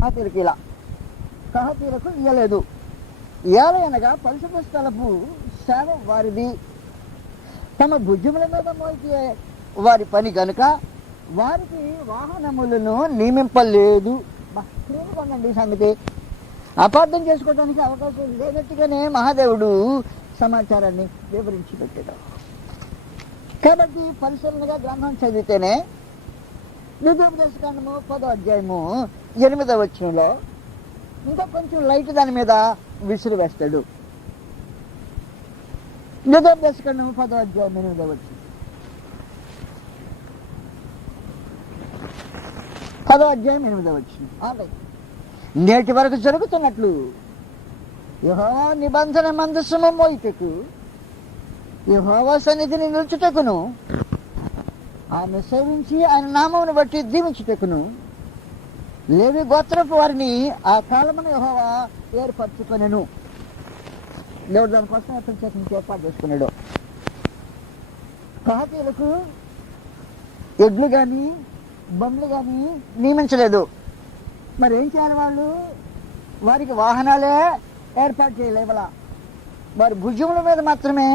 కహాతీయులకు ఇలా, కహాతీయులకు ఇయ్యలేదు. ఏలయనగా పరిశుద్ధ స్థలపు సేవ వారిది, తమ భుజముల మీద మోసే వారి పని కనుక వారికి వాహనములను నియమింపలేదు. చూడండి సంగతి, అపార్థం చేసుకోవడానికి అవకాశం లేనట్టుగానే మహాదేవుడు సమాచారాన్ని వివరించి పెట్టాడు. కాబట్టి పరిశీలనగా గ్రంథం చదివితేనే ద్వితీయోపదేశకాండము 10వ అధ్యాయము 8వ వచనంలో ఇంకా కొంచెం లైట్ దాని మీద విసురు వేస్తాడు. ద్వితీయోపదేశకాండము 10వ అధ్యాయం 8వ వచనం, 10వ అధ్యాయం 8వ వచనం. నేటి వరకు జరుగుతున్నట్లు యెహోవా నిబంధన మందసము మోయుటకు, యెహోవా సన్నిధిని నిలుచుటకును, ఆయన సేవించి ఆయన నామమును బట్టి దీవించుటకును లేవి గోత్రపు వారిని ఆ కాలమున యెహోవా ఏర్పరచుకొనెను. దేవుడు దానికోసం ప్రత్యేకించి ఏర్పాటు చేసుకున్నాడు. కహాతీయులకు ఎడ్లు కానీ బండ్లు కానీ నియమించలేదు. మరి ఏం చేయాలి వాళ్ళు? వారికి వాహనాలే ఏర్పాటు చేయలేవలా. వారి భుజముల మీద మాత్రమే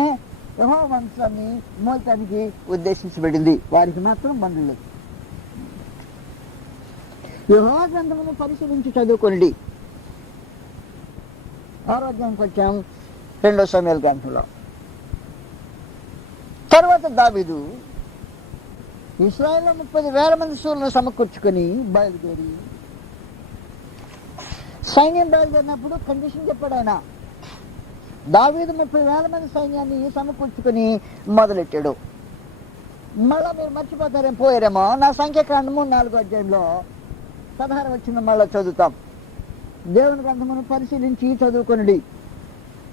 యెహోవా మందసాన్ని మోయటానికి ఉద్దేశించబడింది. వారికి మాత్రం బండ్లు లేవు. యెహోవా గ్రంథమును పరిశీలించి చదువుకోండి. 6వ అధ్యాయానికి వచ్చాం, 2వ సమూయేలు గ్రంథంలో. తర్వాత దావీదు ఇశ్రాయేలులో 30,000 మంది శూరులను సమకూర్చుకొని బయలుదేరి, సైన్యం బయలుదేరినప్పుడు కండిషన్ చెప్పాడు ఆయన. దావీదు 30,000 మంది సైన్యాన్ని సమకూర్చుకొని మొదలెట్టాడు. మళ్ళా మీరు మర్చిపోతారేమో, పోయారేమో. నా సంఖ్యాకాండము 4వ అధ్యాయంలో 16వ వచనం మళ్ళా చదువుతాం. దేవుని గ్రంథమును పరిశీలించి చదువుకొనుడి.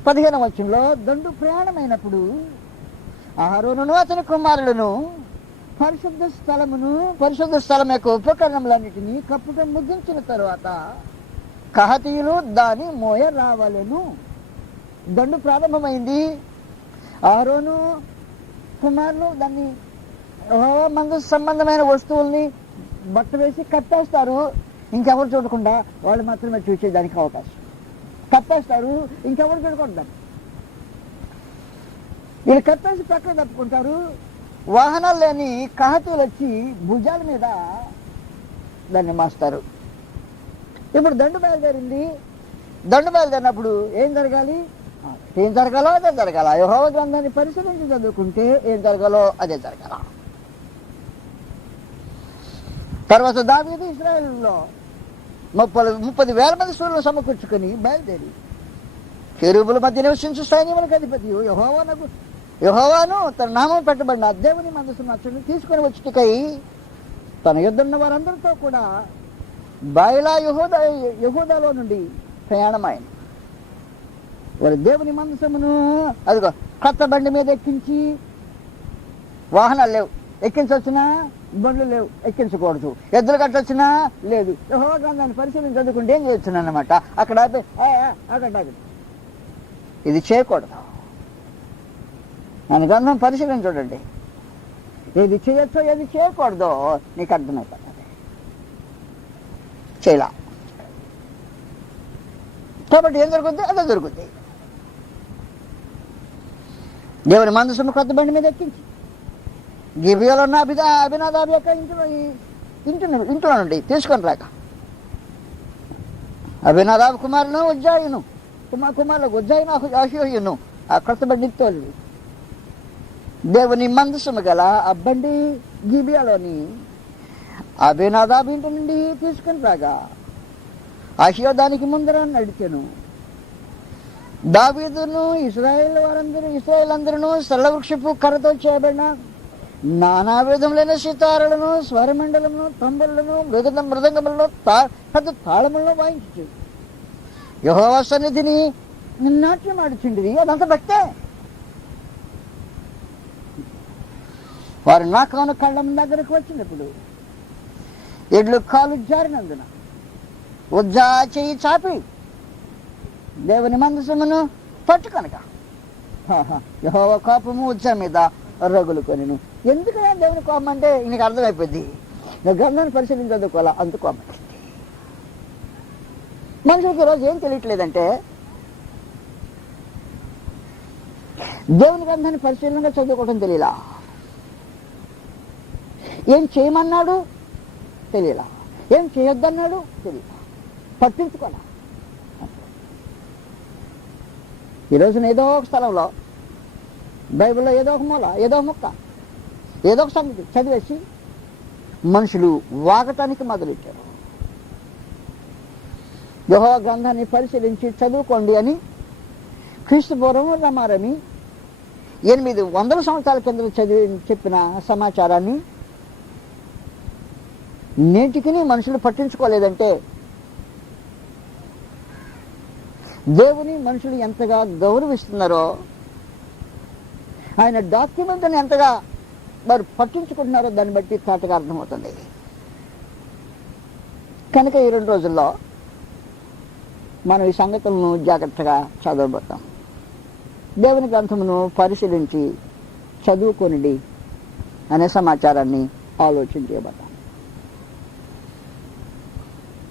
15వ వచనంలో దండు ప్రయాణమైనప్పుడు అహరోనును అతని కుమారులను పరిశుద్ధ స్థలం యొక్క ఉపకరణములన్నిటినీ కప్పుటం ముగించిన తరువాత కహాతీయులు దాని మోయ రావాలను. దండు ప్రారంభమైంది. అహరోను కుమారులు దాన్ని యెహోవా మందస సంబంధమైన వస్తువుల్ని బట్ట వేసి కప్పేస్తారు. ఇంకెవరు చూడకుండా వాళ్ళు మాత్రమే చూసేదానికి అవకాశం. కప్పేస్తారు, ఇంకెవరు చూడకూడదు. వీళ్ళు కప్పేసి పక్కన తప్పుకుంటారు. వాహనాలు లేని కహాతీయులు వచ్చి భుజాల మీద దాన్ని మాస్తారు. ఇప్పుడు దండు బయలుదేరింది. దండు బయలుదేరినప్పుడు ఏం జరగాలి? ఏం జరగాలో అదే జరగాల. యెహోవా గ్రంథాన్ని పరిశీలించి చదువుకుంటే ఏం జరగాలో అదే జరగాల. తర్వాత దావీదు ఇశ్రాయేలులో 30,000 మంది శూరులను సమకూర్చుకొని బయలుదేరి కెరూబుల మధ్య నివసించు సైన్యములకు అధిపతి యెహోవాను తన నామం పెట్టబడిన దేవుని మందసం అతన్ని తీసుకొని వచ్చుటకై తన యుద్ధున్న వారందరితో కూడా బయలా యెహూదాలో నుండి ప్రయాణమైన వారి దేవుని మందసమును అదిగో కొత్త బండి మీద ఎక్కించి, వాహనాలు లేవు, ఎక్కించవచ్చినా బండ్లు లేవు, ఎక్కించకూడదు. ఎద్దులు కట్టొచ్చినా లేదు. యెహోవా గ్రంథాన్ని పరిశీలించి చదువుకుంటే ఏం చేయొచ్చు అన్నమాట. అక్కడ అక్కడ ఇది చేయకూడదు. మన గ్రంథం పరిశీలించి చూడండి. ఏది చేయొచ్చో ఏది చేయకూడదో నీకు అర్థమైపోతుంది. చేయలా కాబట్టి ఏం జరుగుద్ది అదే జరుగుద్ది. దేవుని మందసము కొత్త బండి మీద ఎక్కించి గిబియాలో ఉన్న అభినాదాబు యొక్క ఇంట్లో నుండి తీసుకొని రాక అభినాదాబు కుమారును ఉజ్జాయిను కుమారులకు ఉజ్జాయిను అహోయును ఆ కొత్త బండి తోలి దేవుని మందసము గల ఆ బండి గిబియాలోని అభినాదాబు ఇంటి నుండి తీసుకొని రాగా అహోయు దానికి ముందర నడిచెను. దావీదును ఇశ్రాయేల్ అందరూ సరళవృక్షపు కర్రతో చేయబడిన నానా విధములైన సితారలను, స్వరమండలమును, తంబులను, మృదంగములను, పెద్ద తాళములను వాయించు యెహోవా సన్నిధిని నాట్యం ఆడుచుండిరి. అదంతా భక్తే. వారు నాకాను కళ్ళం దగ్గరకు వచ్చినప్పుడు ఎడ్లు కాలు జారినందున ఉజ్జా చెయ్యి చాపి దేవుని మందసమును పట్టుకొనక యెహోవా కోపము ఉజ్జా మీద రగులుకొనెను. ఎందుకన్నా దేవుని కోపం అంటే నీకు అర్థమైపోద్ది. గ్రంథాన్ని పరిశీలించి చదువుకోవాలా, అంత కోపం. మనుషులకు ఈరోజు ఏం తెలియట్లేదంటే దేవుని గ్రంథాన్ని పరిశీలనగా చదువుకోవడం తెలియలా, ఏం చేయమన్నాడు తెలియలా, ఏం చేయొద్దన్నాడు తెలియలా, పట్టించుకోలా. ఈ రోజున ఏదో ఒక స్థలంలో బైబిల్లో ఏదో ఒక మూల, ఏదో ఒక ముక్క, ఏదో ఒక సంగతి చదివేసి మనుషులు వాగటానికి మొదలెట్టారు. యెహోవా గ్రంథాన్ని పరిశీలించి చదువుకోండి అని క్రీస్తు పూర్వం రమారమి 800 సంవత్సరాల కింద చెప్పిన సమాచారాన్ని నేటికి మనుషులు పట్టించుకోలేదంటే దేవుని మనుషులు ఎంతగా గౌరవిస్తున్నారో, ఆయన డాక్యుమెంట్ని ఎంతగా వారు పట్టించుకుంటున్నారో దాన్ని బట్టి తాటగా అర్థమవుతుంది. కనుక ఈ 2 రోజుల్లో మనం ఈ సంగతులను జాగ్రత్తగా చదవబోతాం. దేవుని గ్రంథమును పరిశీలించి చదువుకొనిడి అనే సమాచారాన్ని ఆలోచన చేయబోతాం.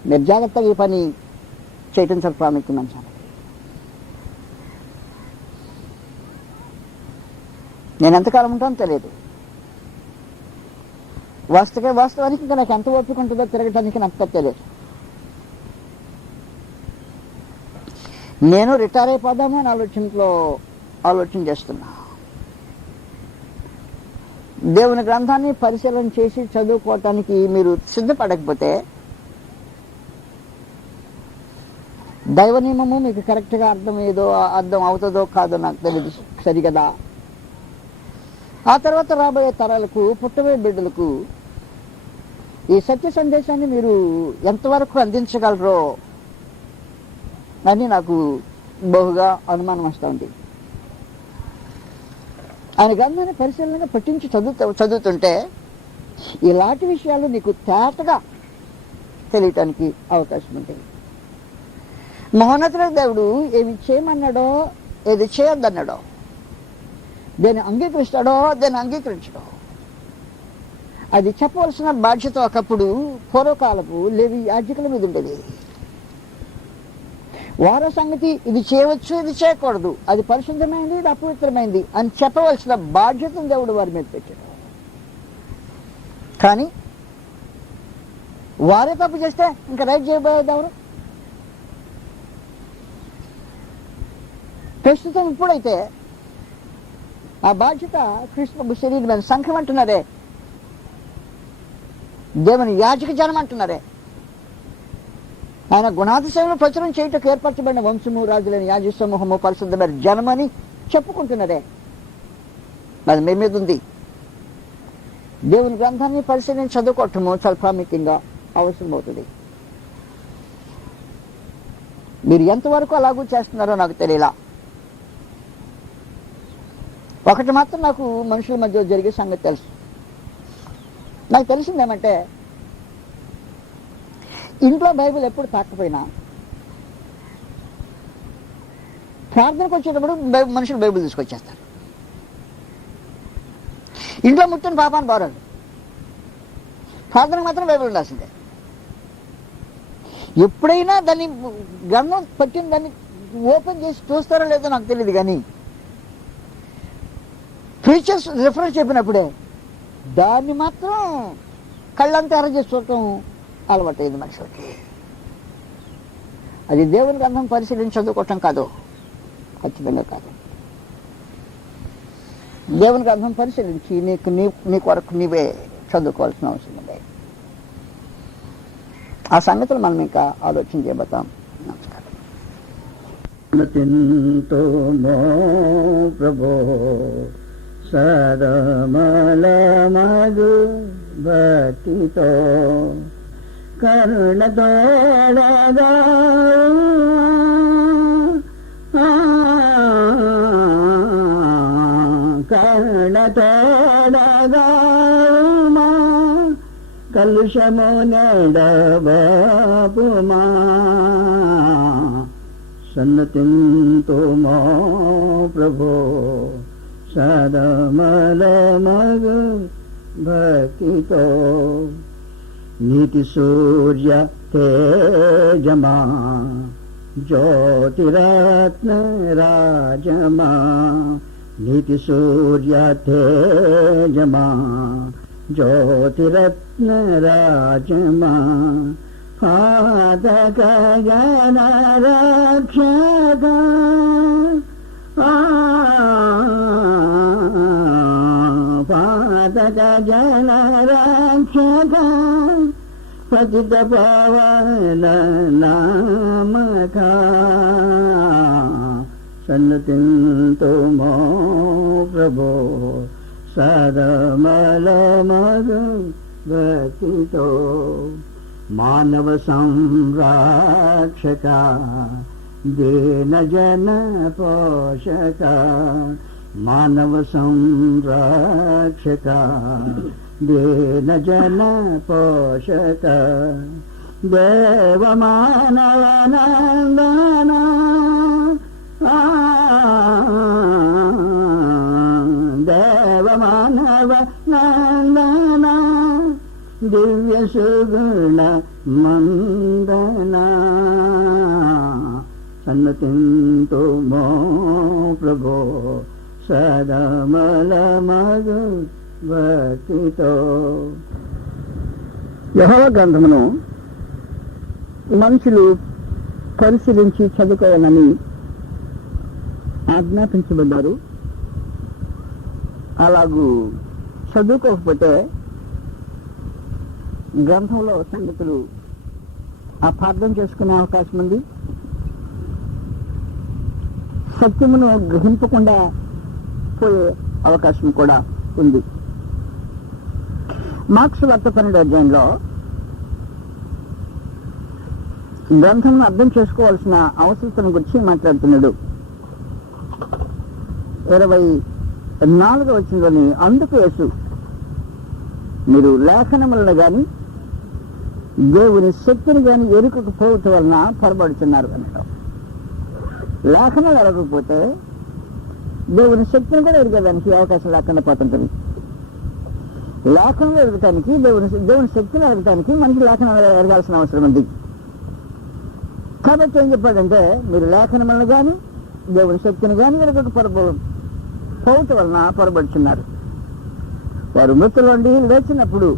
మీరు జాగ్రత్తగా ఈ పని చేయటం చాలా ప్రాముఖ్యమైన సంగతి. నేను ఎంతకాలం ఉంటానో తెలియదు. వాస్తవానికి ఇంకా నాకు ఎంత ఓపిక ఉంటుందో తిరగటానికి నాకు తెలియదు. నేను రిటైర్ అయిపోదాము అని ఆలోచన చేస్తున్నా. దేవుని గ్రంథాన్ని పరిశీలన చేసి చదువుకోవటానికి మీరు సిద్ధపడకపోతే దైవ నియమము మీకు కరెక్ట్గా అర్థం అవుతుందో కాదో నాకు తెలియదు సరిగదా. ఆ తర్వాత రాబోయే తరాలకు, పుట్టబోయే బిడ్డలకు ఈ సత్య సందేశాన్ని మీరు ఎంతవరకు అందించగలరో అని నాకు బహుగా అనుమానం వస్తూ ఉంది. ఆయన గ్రంథాన్ని పరిశీలనగా పట్టించి చదువుతుంటే ఇలాంటి విషయాలు నీకు తేటగా తెలియటానికి అవకాశం ఉంటుంది. మహోన్నతుల దేవుడు ఏమి చేయమన్నాడో, ఏది చేయొద్దన్నాడో, దేన్ని అంగీకరిస్తాడో, దేన్ని అంగీకరించడో అది చెప్పవలసిన బాధ్యత ఒకప్పుడు పూర్వకాలపు లేవి యాజకుల మీద ఉండేది. వారో సంగతి ఇది చేయవచ్చు, ఇది చేయకూడదు, అది పరిశుద్ధమైంది, ఇది అపవిత్రమైంది అని చెప్పవలసిన బాధ్యతను దేవుడు వారి మీద పెట్టాడు. కానీ వారే తప్పు చేస్తే ఇంకా రైట్ చేయబోయేది ఎవరు? ప్రస్తుతం ఇప్పుడైతే ఆ బాధ్యత క్రీస్తు శరీరం సంఘం అంటున్నారే, దేవుని యాజక జనం అంటున్నారే, ఆయన గుణాతిశయంలో ప్రచురం చేయటకు ఏర్పరచబడిన వంశము, రాజులైన యాజక సమూహము, పరిశుద్ధమైన జనమని చెప్పుకుంటున్నారే, అది మీ మీద ఉంది. దేవుని గ్రంథాన్ని పరిశీలించి చదువుకోవటము చాలా ప్రాముఖ్యంగా అవసరం అవుతుంది. మీరు ఎంతవరకు అలాగూ చేస్తున్నారో నాకు తెలియలా. ఒకటి మాత్రం నాకు మనుషుల మధ్య జరిగే సంగతి తెలుసు. నాకు తెలిసిందేమంటే ఇంట్లో బైబిల్ ఎప్పుడు తాకపోయినా ప్రార్థనకు వచ్చేటప్పుడు మనుషులు బైబిల్ తీసుకొచ్చేస్తారు. ఇంట్లో ముట్టని పాపాన్ని బారాడు, ప్రార్థనకు మాత్రం బైబిల్ ఉండాల్సిందే. ఎప్పుడైనా దాన్ని గ్రంథం పట్టిన దాన్ని ఓపెన్ చేసి చూస్తారో లేదో నాకు తెలియదు, కానీ ప్రీచర్స్ రిఫరెన్స్ చెప్పినప్పుడే దాన్ని మాత్రం కళ్ళంతా ఎర్ర చేసి చూడటం అలవాటైంది మనుషులకి. అది దేవుని గ్రంథం పరిశీలించి చదువుకోవటం కాదు, ఖచ్చితంగా కాదు. దేవుని గ్రంథం పరిశీలించి నీ కొరకు నీవే చదువుకోవాల్సిన అవసరం ఉంది. ఆ సంగతులు మనం ఇంకా ఆలోచన చేయబోతాం. నమస్కారం. ప్రభో సరమలమగు భక్తితో కరుణతోడగా కరుణతోడగా కలుషము నెడబాపుమా సన్నతింతుమో ప్రభో సదమలమగు భక్తితో నీతి సూర్య తేజమా జ్యోతిరత్న రాజమా నీతి సూర్య తేజమా జ్యోతిరత్న రాజమా పాదక గణ రక్షక పాదక జన రక్షక పతిత పవన నామక సన్నతింతు మో ప్రభో సదమల మధు భక్తితో మానవ సంరక్షక దీన జన పోషక మానవ సంరక్షక దీన జన పోషక దేవ మానవ నందన దేవ మానవ నందన దివ్య సుగుణ మందన సన్నతింతు మో ప్రభో సదమల మధు భక్తితో. యెహోవా గ్రంథమును మనుషులు పరిశీలించి చదువుకోవాలని ఆజ్ఞాపించబడ్డారు. అలాగూ చదువుకోకపోతే గ్రంథంలో సంగతులు అపార్థం చేసుకునే అవకాశం ఉంది. సత్యమును గ్రహింపకుండా పోయే అవకాశం కూడా ఉంది. మార్క్స్ వార్త 12వ అధ్యాయంలో గ్రంథం అర్థం చేసుకోవాల్సిన అవసరతను గురించి మాట్లాడుతున్నాడు. 24వ వచనంలోని అందుకు యేసు మీరు లేఖనములను గాని దేవుని శక్తిని గాని ఎరుకకపోవటం వలన పొరబడుతున్నారు అంటాం. లేఖనాలు ఎరగకపోతే దేవుని శక్తిని కూడా ఎరగడానికి అవకాశం లేకుండా పోతుంటుంది. లేఖనాలు ఎరగటానికి దేవుని శక్తిని ఎరగటానికి మనకి లేఖనాలు ఎరగాల్సిన అవసరం ఉంది. కాబట్టి ఏం చెప్పాడంటే మీరు లేఖనములను కానీ దేవుని శక్తిని కానీ ఎరగకపోవటం వలన పొరబడుతున్నారు. వారు మృతులుండి లేచినప్పుడు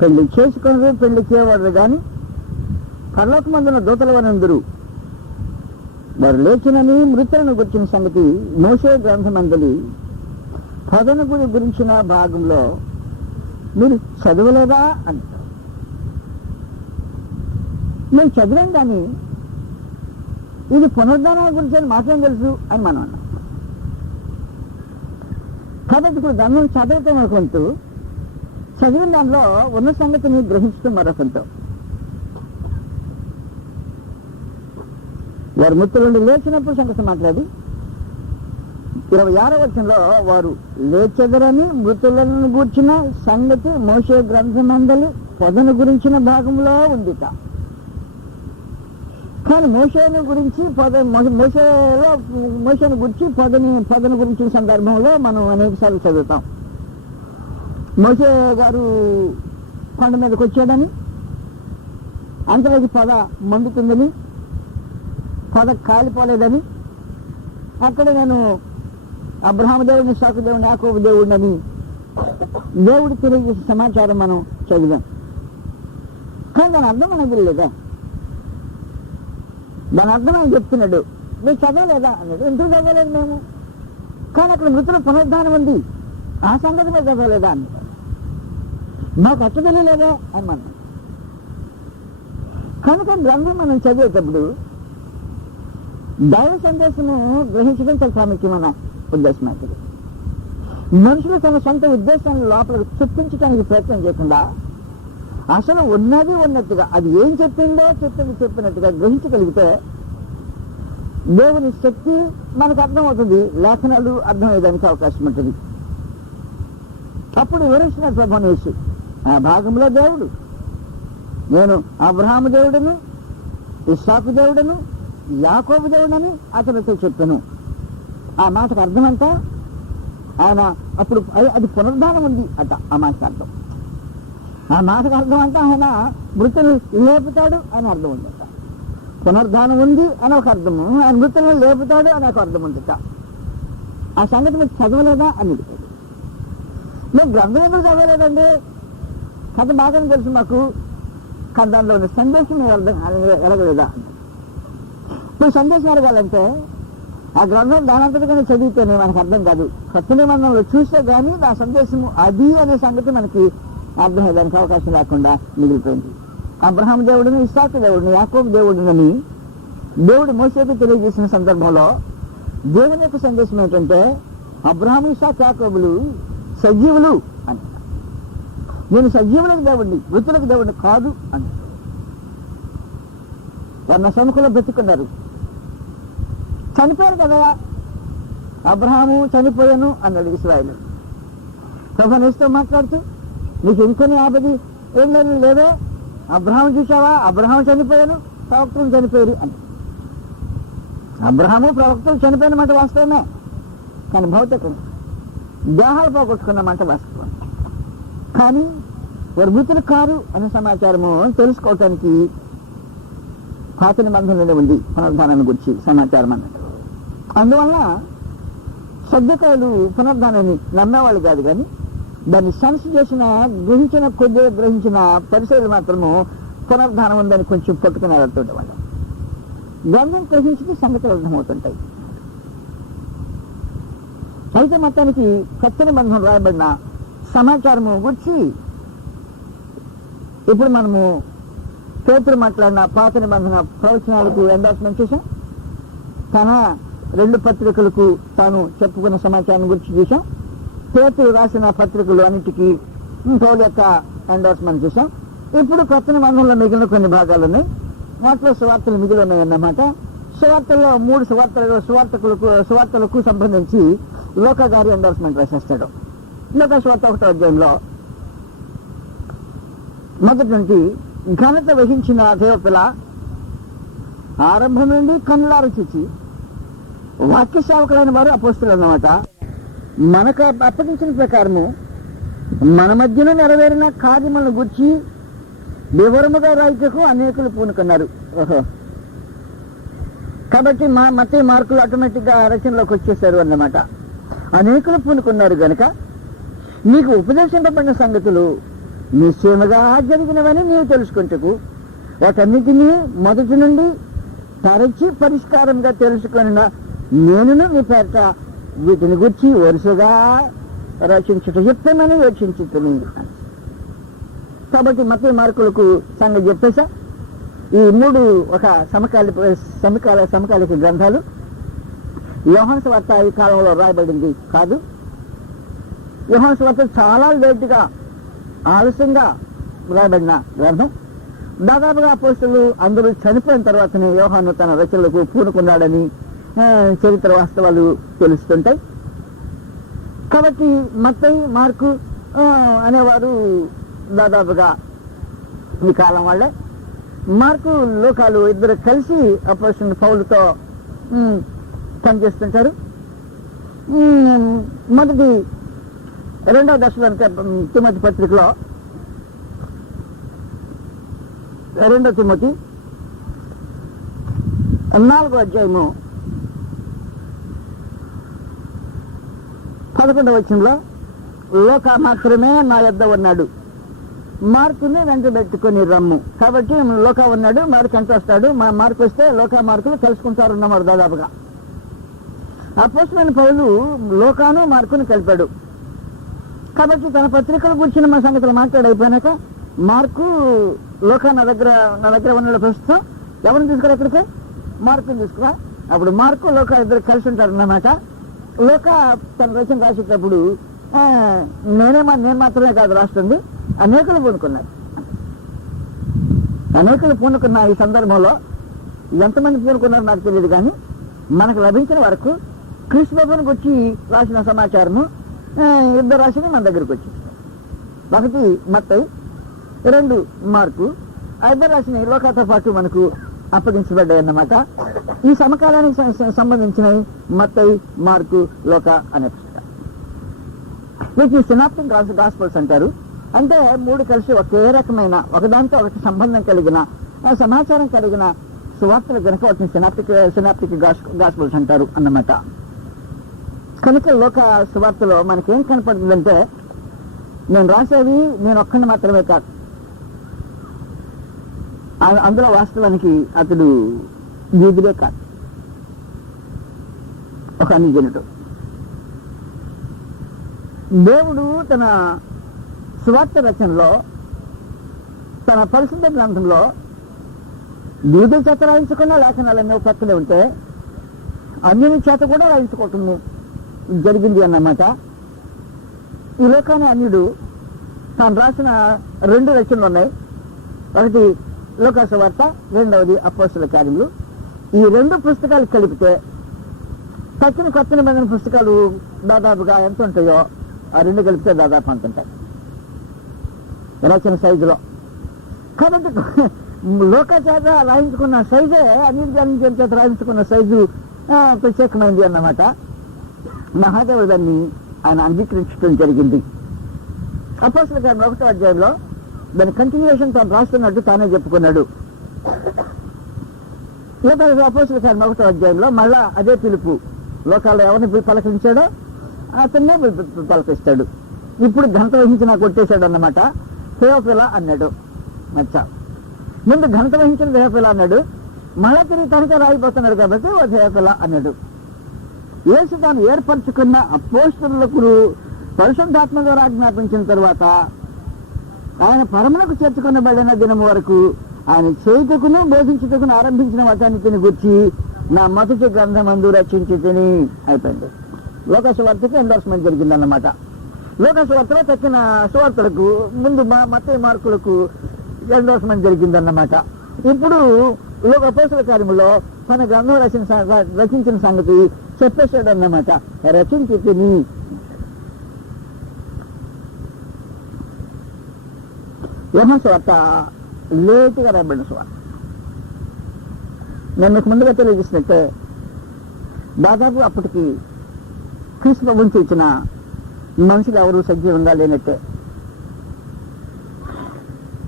పెళ్లి చేసుకుని పెళ్లి చేయవాడు కానీ పరలోకమందున దూతల వనందురు వారు లేచినని మృతులను గురించిన సంగతి మోషే గ్రంథమందలి పదనగుడి గురించిన భాగంలో మీరు చదవలేదా అంటారు. మేము చదివాం కానీ ఇది పునరుద్ధానాల గురించి అని మాకేం తెలుసు అని మనం అన్నాం. కాబట్టి ఇప్పుడు దాన్ని చదవటం అనుకుంటూ చదివిన దానిలో ఉన్న సంగతిని గ్రహించడం మరొకంతో వారు మృతుల నుండి లేచినప్పుడు సంగతి మాట్లాడి 26వ వచనంలో వారు లేచెదరని మృతులను గూర్చిన సంగతి మోషే గ్రంథమందలి పొదను గురించిన భాగంలో ఉందిట. కానీ మోషేను గురించి మోషేను గురించి పొదను గురించిన సందర్భంలో మనం అనేక సార్లు చదువుతాం. మోషే గారు కొండ మీదకి వచ్చాడని అంతలోకి పొద మండుతుందని పొద కాలిపోలేదని అక్కడ నేను అబ్రహాము దేవుడిని ఇస్సాకు దేవుడిని యాకోబు దేవుడిని దేవుడు తెలియజేసే సమాచారం మనం చదివాం. కానీ దాని అర్థం మనకు తెలియలేదా? దాని అర్థం ఆయన చెప్తున్నాడు మీరు చదవలేదా అన్నాడు. ఎందుకు చదవలేదు మేము? కానీ అక్కడ మృతుల పునరుద్ధానం ఉంది ఆ సంగతి మీద చదవలేదా అన్నాడు. మాకు అట్ట తెలియలేదా అని మనం. కనుక గ్రంథం మనం చదివేటప్పుడు దైవ సందేశము గ్రహించడం చాలా ప్రాముఖ్యమైన ఉద్దేశం అవుతుంది. మనుషులు తన సొంత ఉద్దేశాన్ని లోపల చొప్పించడానికి ప్రయత్నం చేయకుండా అసలు ఉన్నది ఉన్నట్టుగా అది ఏం చెప్పిందో చెప్పినట్టుగా గ్రహించగలిగితే దేవుని శక్తి మనకు అర్థమవుతుంది, లేఖనాలు అర్థమయ్యేదానికి అవకాశం ఉంటుంది. అప్పుడు వివరించిన ప్రభువుని యేసు ఆ భాగంలో దేవుడు నేను అబ్రహాము దేవుడను ఇస్సాకు దేవుడను యాకోబు దేవుడని అతనితో చెప్పాను. ఆ మాటకు అర్థమంతా ఆయన అప్పుడు అది పునరుద్ధానం ఉంది అట. ఆ మాటకు అర్థం ఆ మాటకు అర్థం అంటే ఆయన మృతులు లేపుతాడు అని అర్థం ఉందట. పునరుద్ధానం ఉంది అని ఒక అర్థము, ఆయన మృతులను లేపుతాడు అని ఒక అర్థం ఉందట. ఆ సంగతి మీరు చదవలేదా అని అడిగాడు. మేము గ్రంథం ఎందుకు చదవలేదండి? కథ బాగానే తెలుసు మాకు, కానీ దానిలో ఉన్న సందేశం ఎరగలేదా అని. ఇప్పుడు సందేశం ఎరగాలంటే ఆ గ్రంథం దానంతటిగానే చదివితేనే మనకు అర్థం కాదు. కొత్త నిబంధనలు చూస్తే కానీ ఆ సందేశం అది అనే సంగతి మనకి అర్థమయ్యేదానికి అవకాశం లేకుండా మిగిలిపోయింది. అబ్రహాం దేవుడిని, ఇస్సాకు దేవుడిని, యాకోబు దేవుడిని దేవుడు మోసేకు తెలియజేసిన సందర్భంలో దేవుని యొక్క సందేశం ఏంటంటే అబ్రహాం, ఇస్సాకు, యాకోబులు సజీవులు అని. నేను సజీవులకు దేవుడిని, మృతులకు దేవుడిని కాదు అని. వారు నా సముఖంలో బ్రతికున్నారు. చనిపోయారు కదా, అబ్రహాము చనిపోయాను అన్నాడు ఇశ్రాయేలు. ప్రభు నేస్తో మాట్లాడుతూ నీకు ఇంకొన్ని 50 ఏళ్ళు లేవే, అబ్రహాం చూసావా, అబ్రహాం చనిపోయాను, ప్రవక్తలు చనిపోయారు అని. అబ్రహాము ప్రవక్తలు చనిపోయిన మాట వాస్తవమే, కానీ భౌతికం దేహాలు పోగొట్టుకున్న మాట వాస్తవం. కానీ వారు మృతులు కారు అనే సమాచారము తెలుసుకోవటానికి పాత నిబంధనలోనే ఉంది పునరుద్ధానాన్ని గురించి సమాచారం అన్నట్టు. అందువల్ల సద్దుకాయలు పునరుద్ధానాన్ని నమ్మేవాళ్ళు కాదు, కానీ దాన్ని సెన్స్ చేసిన కొద్దిగా గ్రహించిన పరిశీలన మాత్రము పునరుద్ధానం ఉందని కొంచెం పట్టుకుని వెళ్తుండేవాళ్ళు. గ్రంథం గ్రహించి సంగతులు అర్థమవుతుంటాయి. అయితే మొత్తానికి కొత్త నిబంధనలు రాయబడిన సమాచారము గురించి ఇప్పుడు మనము పేతురు మాట్లాడిన పాత నిబంధన ప్రవచనాలకు ఎండార్స్మెంట్ చేశాం. తన 2 పత్రికలకు తాను చెప్పుకున్న సమాచారం గురించి చూసాం. పేతురు రాసిన పత్రికలు అన్నిటికీ పౌలు యొక్క ఎండార్స్మెంట్ చూసాం. ఇప్పుడు కొత్త నిబంధనలో మిగిలిన కొన్ని భాగాలు ఉన్నాయి. వాటిలో సువార్తలు మిగిలి ఉన్నాయన్నమాట. సువార్తల్లో 3 సువార్తలకు సంబంధించి లోక గారి ఎండార్స్మెంట్ రాసేస్తాడు. లోక సువార్త 1వ అధ్యాయంలో మొదటి నుండి ఘనత వహించిన దేవపిల్ల ఆరంభం నుండి కన్నులారు చూచి వాక్య సేవకులైన వారు అపోస్తులు అన్నమాట. మనకు అప్పగించిన ప్రకారము మన మధ్యన నెరవేరిన కార్యములను గురించి వివరముగా రాయుటకు అనేకులు పూనుకున్నారు. ఓహో, కాబట్టి మత్తయి మార్కులు ఆటోమేటిక్ గా రచనలోకి వచ్చేసారు అన్నమాట. అనేకులు పూనుకున్నారు గనక నీకు ఉపదేశింపబడిన సంగతులు నిశ్చయముగా జరిగినవని నీవు తెలుసుకుంటకు వాటన్నిటినీ మొదటి నుండి తరచి పరిష్కారంగా తెలుసుకుని నేనును నీ పేరట వీటిని గురించి వరుసగా రచించుట చెప్తామని యోచించుతుంది. కాబట్టి మత్తయి మార్కులకు సంగతి చెప్పేసా. ఈ 3 ఒక సమకాలిక గ్రంథాలు. యోహాను సువార్త ఈ కాలంలో రాయబడింది కాదు. యోహాను సువార్త చాలా లేటుగా, ఆలస్యంగా రాయబడిన గ్రంథం. దాదాపుగా అపోస్తలులు అందరూ చనిపోయిన తర్వాతనే యోహాను తన రచనలకు పూనుకున్నాడని చరిత్ర వాస్తవాలు తెలుస్తుంటాయి. కాబట్టి మత్తయి, మార్కు అనేవారు దాదాపుగా ఈ కాలం వాళ్ళే. మార్కు, లోకాలు ఇద్దరు కలిసి అపోస్తలుని పౌలుతో పనిచేస్తుంటారు. మొదటి 2వ దశలో తిమోతి పత్రికలో 2వ తిమోతి 4వ అధ్యాయము 11వ వచనంలో లోక మాత్రమే నా యొద్ద ఉన్నాడు, మార్కుని వెంట పెట్టుకుని రమ్ము. కాబట్టి లోక ఉన్నాడు, మార్కు ఎంత వస్తాడు, మార్కు వస్తే లోక మార్కులు కలుసుకుంటారు అన్నమాట. దాదాపుగా అపోస్తలుడైన పౌలు లోకాను మార్కుని కలిపాడు. కాబట్టి తన పత్రికల గురించిన మా సంగతులు మాట్లాడైపోయినాక మార్కు లోక నా దగ్గర ఉన్నాడు. ప్రస్తుతం ఎవరిని తీసుకురా, ఎక్కడికి? మార్కుని తీసుకురా. అప్పుడు మార్కు లోక ఇద్దరు కలిసి ఉంటారు అన్నమాట. లోక తన రచన రాసేటప్పుడు నేను మాత్రమే కాదు రాస్తుంది, అనేకులు పూనుకున్నారు. అనేకులు పూనుకున్న ఈ సందర్భంలో ఎంతమంది పూనుకున్నారో నాకు తెలియదు, కానీ మనకు లభించిన వరకు క్రీస్తు ప్రభువుని గురించి రాసిన సమాచారము ఇద్దరు రాసింది మన దగ్గరకు వచ్చింది. 1 మత్తయి, 2 మార్కు. ఆ ఇద్దరు రాసిన లోకాతో పాటు మనకు అప్పగించబడ్డాయి అన్నమాట. ఈ సమకాలానికి సంబంధించినవి మత్తయి, మార్కు, లోక అనే పుస్తకం. వీటిని సినాప్టిక్ గాస్పల్స్ అంటారు. అంటే మూడు కలిసి ఒకే రకమైన ఒకదాంతో ఒకటి సంబంధం కలిగిన సమాచారం కలిగిన సువార్తలు కనుక వాటిని సినాప్టిక్ గాస్పుల్స్ అంటారు అన్నమాట. కనుక లోక సువార్తలో మనకేం కనపడుతుందంటే, నేను రాసేది నేను ఒక్కడిని మాత్రమే కాదు, అందులో వాస్తవానికి అతడు యూదుడే కాదు, ఒక అన్యజనుడు. దేవుడు తన సువార్త రచనలో, తన పరిశుద్ధ గ్రంథంలో యూదుల చేత రాయించుకున్న లేఖనాలన్నీ పక్కనే ఉంటే అన్యుని చేత కూడా రాయించుకోవటం జరిగింది అన్నమాట. ఈ లోకాన్ని అన్యుడు తాను రాసిన 2 రచనలు ఉన్నాయి. ఒకటి లోకా సువార్త, రెండవది అపోస్తలుల కార్యములు. ఈ 2 పుస్తకాలు కలిపితే తక్కిన కొత్త నిబంధన పుస్తకాలు దాదాపుగా ఎంత ఉంటాయో ఆ 2 కలిపితే దాదాపు అంత ఉంటాయి రచన సైజులో. కాబట్టి లోక చేత రాయించుకున్న సైజే అన్య చేత రాయించుకున్న సైజు ప్రత్యేకమైంది అన్నమాట. మహాదేవుడు దాన్ని ఆయన అంగీకరించడం జరిగింది. అపోస్తలుల కార్యం 1వ అధ్యాయంలో దాని కంటిన్యూషన్ తాను రాస్తున్నట్టు తానే చెప్పుకున్నాడు. అపోస్తలుల కార్యం 1వ అధ్యాయంలో మళ్ళా అదే పిలుపు, లోకాల్లో ఎవరిని పలకరించాడో అతన్నే పలకరిస్తాడు. ఇప్పుడు ఘనత వహించి నాకు కొట్టేశాడు అన్నమాట. థెయోఫిలా అన్నాడు. మచ్చా ముందు ఘనత వహించిన థెయోఫిలా అన్నాడు, మళ్ళా తిరిగి తనకే రాయిపోతున్నాడు కాబట్టి ఓ థెయోఫిలా అన్నాడు. యేసు తాను ఏర్పరచుకున్న అపోస్తలులకు పరిశుద్ధాత్మ ద్వారా ఆజ్ఞాపించిన తర్వాత ఆయన పరమునకు చేర్చుకునబడిన దినం వరకు ఆయన చేయుటకును బోధించుటకును ఆరంభించిన వాటన్నిటిని గురించి నా మొదటి గ్రంథమందు రచించుటని అయిపోయింది. లోక సువార్తకి ఎండోర్స్మెంట్ జరిగిందన్నమాట. లోక సువార్తలో తక్కిన సువార్తలకు ముందు మత్తయి మార్కులకు ఎండోర్స్మెంట్ జరిగిందన్నమాట. ఇప్పుడు లోక అపోస్తలుల కార్యములో తన గ్రంథం రచించిన సంగతి చెప్పేశాడు అన్నమాట. రచించుటని యోహాను సువార్త లేటుగా రాబడిన సువార్త. నేను మీకు ముందుగా తెలియజేసినట్టే దాదాపు అప్పటికి క్రీస్తు ప్రభువుని ఇచ్చిన మనుషులు ఎవరు సజీవంగా లేనట్టే.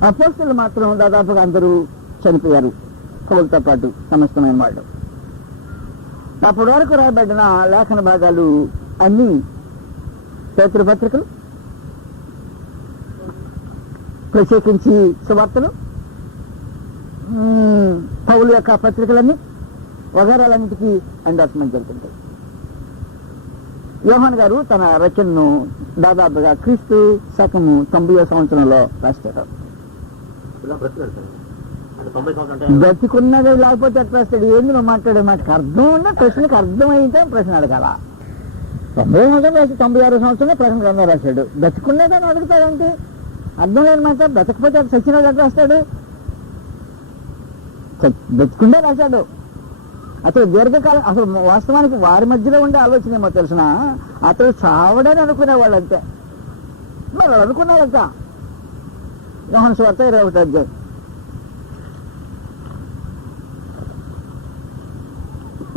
అపోస్తలులు మాత్రం దాదాపుగా అందరూ చనిపోయారు, కవులతో పాటు సమస్తమైన వాళ్ళు. అప్పటి వరకు రాయబడిన లేఖన భాగాలు అన్ని పేతురు పత్రికలు, ప్రత్యేకించి సువార్తలు, పౌలు యొక్క పత్రికలన్నీ వగరాలన్నిటికీ ఎండార్స్మెంట్ జరుగుతుంటాయి. యోహాన్ గారు తన రచనను దాదాపుగా క్రీస్తు శకము 90వ సంవత్సరంలో రాస్తాడు. బ్రతికున్నది లేకపోతే ఎట్లా రాస్తాడు? ఏంది నువ్వు మాట్లాడే మాటకు అర్థం ఉందా? ప్రశ్నకు అర్థమైతే ప్రశ్న అడగాల. 96వ సంవత్సరంలో ప్రశ్న గ్రంథం రాశాడు. బ్రతికున్నదని అడుగుతాడంటే అర్థం లేని మాట. బ్రతకపోతే సచ్చినది ఎట్లా రాస్తాడు? బ్రతికుండే రాశాడు. అసలు దీర్ఘకాలం, అసలు వాస్తవానికి వారి మధ్యలో ఉండే ఆలోచన ఏమో తెలిసిన, అతడు చావడని అనుకునేవాళ్ళు అంతే. మరి వాళ్ళు అనుకున్నారంట. యోహాను సువార్త 21వ అధ్యాయం.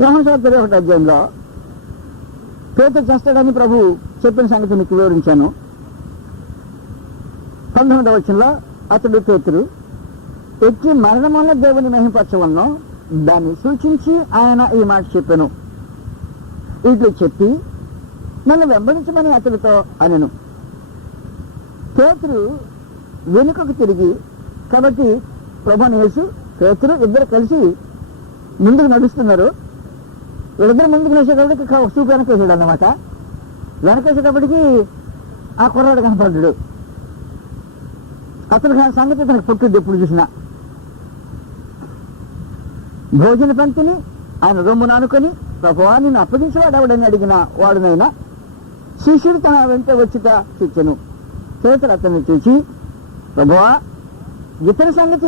యోహాను సువార్త 21వ అధ్యాయంలో పేతురు చేస్తాడని ప్రభు చెప్పిన సంగతి మీకు వివరించాను. 19వ వచనంలో అతడు పేతురు ఎక్కి మరణమున్న దేవుని మహిమపరచవలను దాన్ని సూచించి ఆయన ఈ మాట చెప్పాను. ఇట్లు చెప్పి నన్ను వెంబడించమని అతడితో అనెను. పేతురు వెనుకకు తిరిగి, కాబట్టి ప్రభువుని యేసు పేతురు ఇద్దరు కలిసి ముందుకు నడుస్తున్నారు. వీళ్ళిద్దరు ముందుకు నడిచేటప్పటికి చూపు వెనకేసాడు అన్నమాట. వెనకేసేటప్పటికి ఆ కుర్రాడు కనపడ్డాడు. అతను సంగతి తనకు పుట్టుద్ది ఎప్పుడు చూసినా. భోజన పంక్తిని ఆయన రొమ్మును అనుకొని, ప్రభువా నిన్ను అప్పగించేవాడు ఎవడని అడిగిన వాడునైనా శిష్యుడు తన వెంట వచ్చుట చూచెను. పేతురు అతన్ని చూచి, ప్రభువా ఇతని సంగతి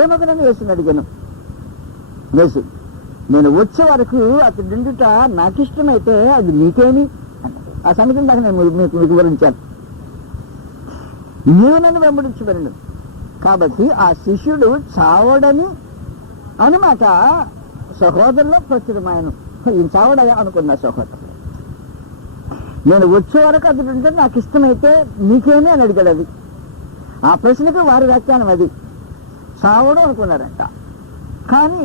ఏమగనని యేసుని అడిగాను. యేసు, నేను వచ్చే వరకు అతడు నిండుట నాకిష్టమైతే అది నీకేమి అన్నాడు. ఆ సంగతిని దాకా నేను మీకు వివరించాను. నీవు నన్ను వెంబడించబడిను. కాబట్టి ఆ శిష్యుడు చావడని అనమాట సహోదరులో ప్రచురమాయను. ఈయన చావడయా అనుకున్న సహోదరులు. నేను వచ్చే వరకు అతడు ఉంటే నాకు ఇష్టమైతే నీకేమీ అని అడిగాడు. అది ఆ ప్రశ్నకు వారి వ్యాఖ్యానం అది. చావడం అనుకున్నారంట. కానీ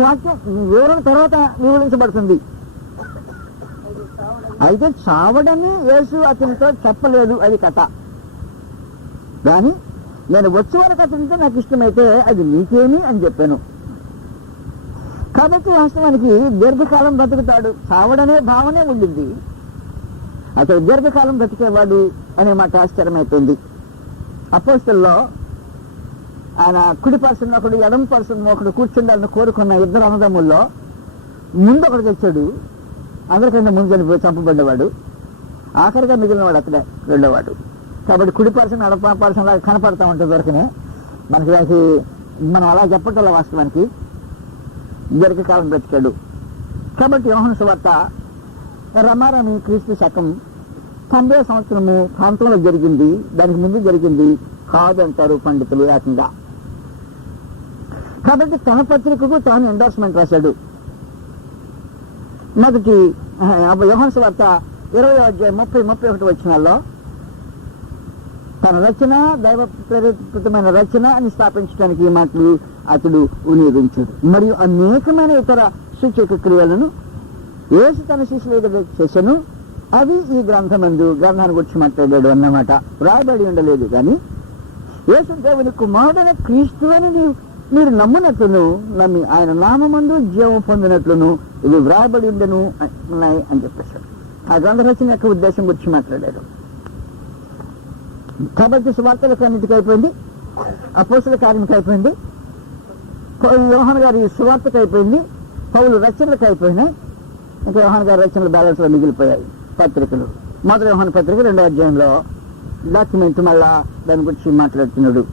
వాక్యం వివరణ తర్వాత వివరించబడుతుంది. అయితే చావడని యేసు అతనితో చెప్పలేదు, అది కథ. కానీ నేను వచ్చే వరకు అతనితో నాకు ఇష్టమైతే అది నీకేమి అని చెప్పాను. కాబట్టి వాస్తవానికి దీర్ఘకాలం బ్రతుకుతాడు, చావడనే భావనే ఉండింది. అతడు దీర్ఘకాలం బ్రతికేవాడు అనే మాట ఆశ్చర్యమైపోయింది. అపోస్తలుల్లో ఆయన కుడి పర్సన్ ఒకడు, ఎడమ పర్సన్ ఒకడు కూర్చుండాలని కోరుకున్న ఇద్దరు అన్నదమ్ముల్లో ముందు ఒకడు తెచ్చాడు. అందరికంటే ముందు చనిపోయి చంపబడ్డవాడు. ఆఖరిగా మిగిలినవాడు అతడే వెళ్ళేవాడు. కాబట్టి కుడి పర్సన్ ఎడమ పర్సన్ లాగా కనపడతా ఉంటుంది దొరకనే మనకి. దానికి మనం అలా చెప్పటం వాస్తవానికి దీర్ఘకాలం బ్రతికాడు. కాబట్టి యోహాను సువార్త రమారమి క్రీస్తు శకం 90 సంవత్సరము ప్రాంతంలో జరిగింది, దానికి ముందు జరిగింది కాదంటారు పండితులు ఏకంగా. కాబట్టి తన పత్రికకు తాను ఎండార్స్మెంట్ రాశాడు. మొదటి యోహాను సువార్త 20వ అధ్యాయం 30-31 వచనాల్లో తన రచన దైవ ప్రేరేపితమైన రచన అని స్థాపించడానికి ఈ మాటలు అతడు వినియోగించాడు. మరియు అనేకమైన ఇతర సూచక క్రియలను యేసు తన శిష్యుల చేశాను, అవి ఈ గ్రంథాన్ని గురించి మాట్లాడాడు అన్నమాట. రాయబడి ఉండలేదు. కానీ యేసు దేవుని కుమారుడైన క్రీస్తు అని మీరు నమ్మునట్లును, నమ్మి ఆయన నామమందు జీవం పొందినట్లును ఇవి వ్రాయబడి ఉండను ఉన్నాయి అని చెప్పేశాడు. ఆ గ్రంథ రచన యొక్క ఉద్దేశం గురించి మాట్లాడాడు. కాబట్టి సువార్తలకు అన్నిటికీ అయిపోయింది, అపోస్తల కార్యానికి అయిపోయింది, యోహాను గారి సువార్తకు అయిపోయింది, పౌలు రచనలకు అయిపోయినాయి. ఇంకా యోహాను గారి రచనలు బ్యాలెన్స్ లో మిగిలిపోయాయి పత్రికలు. మొదటి యోహాను పత్రిక 2వ అధ్యాయంలో డాక్యుమెంట్ మళ్ళా దాని గురించి మాట్లాడుతున్నాడు.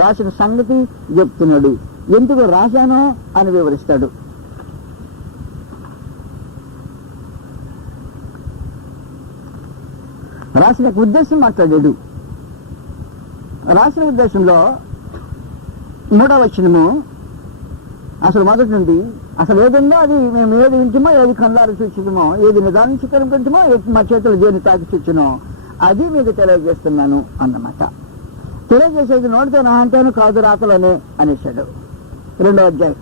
రాసిన సంగతి చెప్తున్నాడు, ఎందుకు రాశానో అని వివరిస్తాడు. రాసిన ఉద్దేశం మాట్లాడాడు. రాసిన ఉద్దేశంలో 3వ వచనము అసలు మొదటి నుండి అసలు ఏదన్నా అది మేము ఏది వింటుమో, ఏది కళ్ళారు చూచుమో, ఏది నిదానించి కనుకుంటుమో, మా చేతులు దేని తాకి చూచునో అది మీకు తెలియజేస్తున్నాను అన్నమాట. తెలియజేసేది నోటితో నా అంటాను కాదు రాతలోనే అనేసాడు. 2వ అధ్యాయం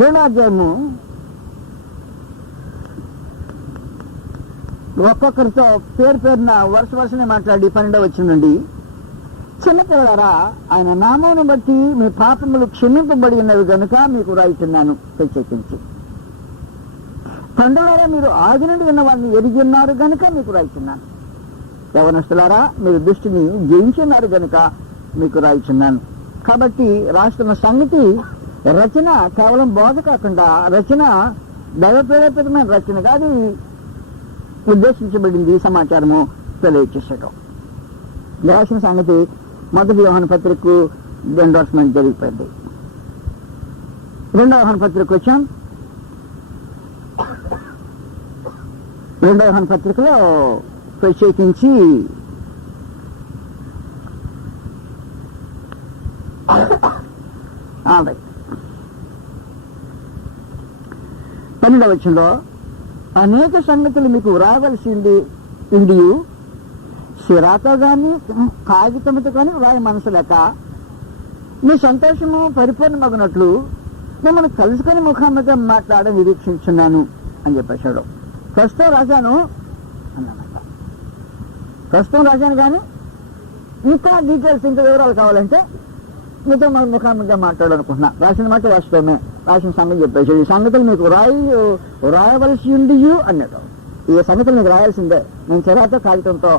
2వ అధ్యాయము ఒక్కొక్కరితో పేరున వరుసనే మాట్లాడి 12వ వచనం నుండి చిన్నపిల్లలారా ఆయన నామమును బట్టి మీ పాపములు క్షమింపబడి ఉన్నవి గనుక మీకు రాయితున్నాను ప్రత్యేకించి. తండ్రులారా మీరు ఆది నుండి ఉన్న వారిని ఎరిగి ఉన్నారు గనుక మీకు రాయిస్తున్నాను. యవనస్తులారా మీరు దృష్టిని జయించున్నారు గనుక మీకు రాయిస్తున్నాను. కాబట్టి రాస్తున్న సంగతి రచన కేవలం బోధ కాకుండా రచన దైవ ప్రేరేపితమైన రచన కాదు, ఉద్దేశించబడింది సమాచారము తెలియచేసడం. రాసిన సంగతి మొదటి యోహాను పత్రికకు ఎండార్స్మెంట్ జరిగిపోయింది. 2వ యోహాను పత్రిక వచ్చాం. 2వ యోహాను పత్రికలో ప్రత్యేకించి పన్నెండవ వచనంలో అనేక సంగతులు మీకు వ్రాయవలసింది ఇండియు సిరాతో గాని కాగితంతో కానీ వ్రాయ మనసు లేక మీ సంతోషము పరిపూర్ణమగినట్లు మిమ్మల్ని కలుసుకొని ముఖాముఖం మాట్లాడ నిరీక్షించున్నాను అని చెప్పేశాడు. ప్రస్తుతం రాశాను అన్నమాట. ప్రస్తుతం రాశాను కానీ ఇంకా డీటెయిల్స్, ఇంకా వివరాలు కావాలంటే మీతో మనం ముఖాముఖిగా మాట్లాడాలనుకుంటున్నా. రాసిన మాట వాస్తవమే, రాసిన సంగతి చెప్పేసి ఈ సంగతులు మీకు రాయవలసి ఉండియు అన్నాడు. ఈ సంగతులు మీకు రాయాల్సిందే. నేను చిరాతో కాగితంతో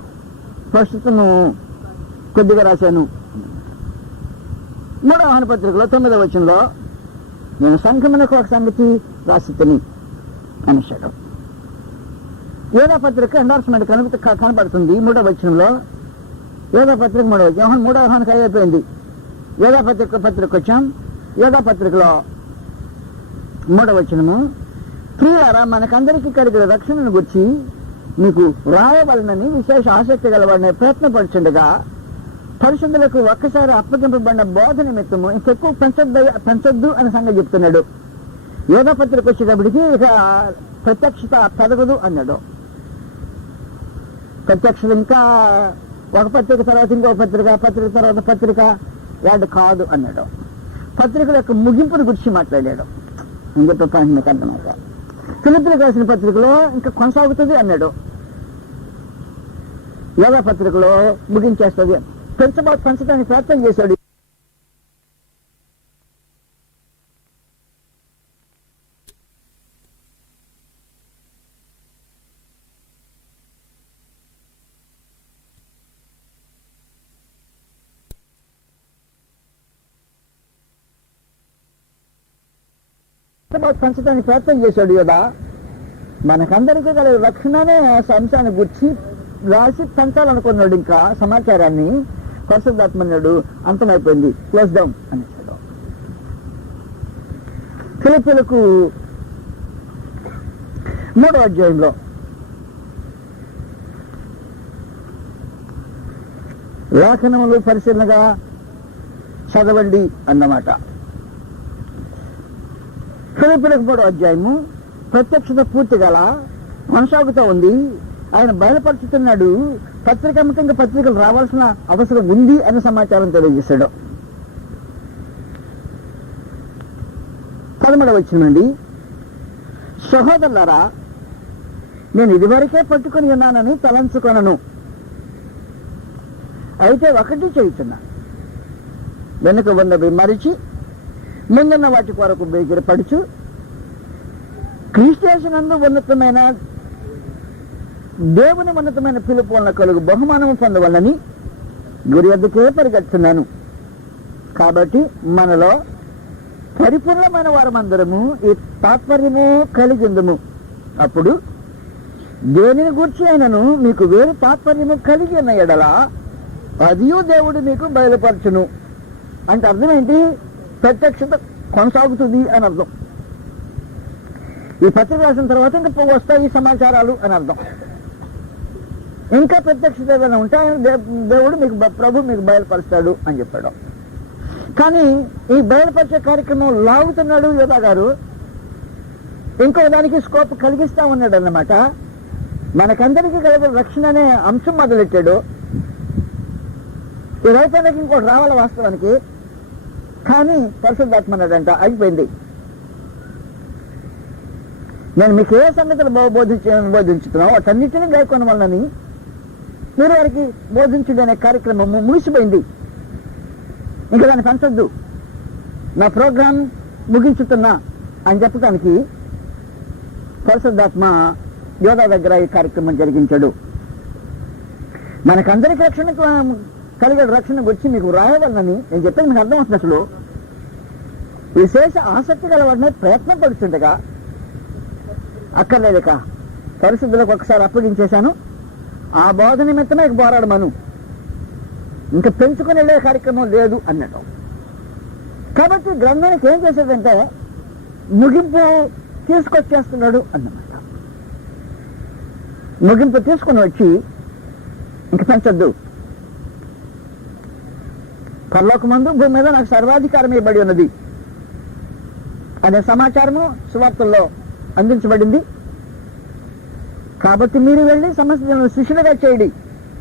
ప్రస్తుతము కొద్దిగా రాశాను. 3వ యోహాను పత్రికలో 9వ వచనంలో నేను సంఘమునకు ఒక సంగతి రాసి తిని అనేశాడు. 7వ పత్రిక ఎండార్స్మెంట్ కనబడుతుంది 3వ వచనంలో. 7వ పత్రిక 3వ యోహానుకి అయిపోయింది. 7వ పత్రిక వచ్చాం. 7వ పత్రికలో 3వ వచనము, ప్రియులారా మనకందరికీ కలిగిన రక్షణను గురించి మీకు రాయవలనని విశేష ఆసక్తి గలవాడిని ప్రయత్నపడుచుండగా పరిశుద్ధులకు ఒక్కసారి అప్పగింపబడిన బోధ నిమిత్తము ఇంకెక్కువ పెంచొద్దు అనే సంగతి చెప్తున్నాడు. యోధా పత్రిక వచ్చేటప్పటికి ఇక ప్రత్యక్షత పెరగదు అన్నాడు. ప్రత్యక్షత ఇంకా ఒక పత్రిక తర్వాత ఇంకో పత్రిక, పత్రిక తర్వాత పత్రిక యాడ్ కాదు అన్నాడు. పత్రికల యొక్క ముగింపుని గురించి మాట్లాడాడు. ఇంకొక పాయింట్ మీకు అర్థమవుతా. ఫిలిప్పీయులకు రాసిన పత్రికలో ఇంకా కొనసాగుతుంది అన్నాడు. యోధా పత్రికలో ముగించేస్తుంది. పెంచడానికి ప్రయత్నం చేశాడు. పంచడానికి ప్రయత్నం చేశాడు కదా. మనకందరికీ గల రక్షణ అనే అంశాన్ని గుర్చి రాసి పంచాలనుకున్నాడు. ఇంకా సమాచారాన్ని పరిశుద్ధాత్మన్నాడు అంతమైపోయింది, క్లోజ్ డౌన్ అనేసాడు. ఫిలిప్పీయులకు 3వ అధ్యాయంలో లేఖనములు పరిశీలనగా చదవండి అన్నమాట. ఫిలిప్పీయులకు 3వ అధ్యాయము ప్రత్యక్షత పూర్తి గల కొనసాగుతూ ఉంది. ఆయన బయలుపరుచుతున్నాడు. పత్రికాముఖంగా పత్రికలు రావాల్సిన అవసరం ఉంది అనే సమాచారం తెలియజేశాడు. 13వ వచనం, సహోదరులారా, నేను ఇదివరకే పట్టుకుని ఉన్నానని తలంచుకొనను. అయితే ఒకటి చేయుచున్నా, వెనుక ఉన్నవి మరిచి ముందున్న వాటి కొరకు బేగిరపడుచు క్రీస్తునందు ఉన్నతమైన దేవుని ఉన్నతమైన పిలుపు వలన కలుగు బహుమానము పొందవలని గురి వద్దకే పరిగెడుతున్నాను. కాబట్టి మనలో పరిపూర్ణమైన వారమందరము ఈ తాత్పర్యము కలిగిందము. అప్పుడు దేనిని గూర్చి అయినను మీకు వేరు తాత్పర్యము కలిగి ఉన్న ఎడల అదియూ దేవుడు మీకు బయలుపరచును. అంటే అర్థం ఏంటి? ప్రత్యక్షత కొనసాగుతుంది అని అర్థం. ఈ పత్రిక రాసిన తర్వాత ఇంకా వస్తాయి ఈ సమాచారాలు అని అర్థం. ఇంకా ప్రత్యక్షత ఏదైనా ఉంటే దేవుడు మీకు ప్రభు మీకు బయలుపరుస్తాడు అని చెప్పాడు. కానీ ఈ బయలుపరిచే కార్యక్రమం లాగుతున్నాడు యోధా గారు. ఇంకో దానికి స్కోప్ కలిగిస్తా ఉన్నాడు అన్నమాట. మనకందరికీ కలిగిన రక్షణ అనే అంశం మొదలెట్టాడు. ఈ రైతానికి ఇంకోటి రావాలి వాస్తవానికి. కానీ పరిశుద్ధాత్మ అన్నాడంట అయిపోయింది. నేను మీకు ఏ సంగతులు బోధించుతున్నావు వాటన్నిటినీ గాయకొన వలనని మీరు వారికి బోధించుడు అనే కార్యక్రమం ముగిసిపోయింది. ఇంకా దాన్ని పెంచొద్దు, నా ప్రోగ్రాం ముగించుతున్నా అని చెప్పడానికి పరిశుద్ధాత్మ యోధా దగ్గర ఈ కార్యక్రమం జరిగించాడు. మనకందరికి రక్షణ కలిగే రక్షణ గురించి మీకు రాయవలనని నేను చెప్పేది మీకు అర్థం అవుతుంది. అసలు విశేష ఆసక్తి గలవాడిని ప్రయత్నం పడుతుండగా అక్కర్లేదుక పరిశుద్ధులకు ఒకసారి అప్పగించేశాను. ఆ బోధ నిమిత్తమే పోరాడమను, ఇంకా పెంచుకుని వెళ్ళే కార్యక్రమం లేదు అన్నట్టు. కాబట్టి గ్రంథానికి ఏం చేసేదంటే ముగింపు తీసుకొచ్చేస్తున్నాడు అన్నమాట. ముగింపు తీసుకుని వచ్చి ఇంక పెంచొద్దు, పరలోకమందు భూమి మీద నాకు సర్వాధికారం ఇవ్వబడి ఉన్నది అనే సమాచారము సువార్తల్లో అందించబడింది. కాబట్టి మీరు వెళ్ళి సమస్త శిష్యులుగా చేయండి,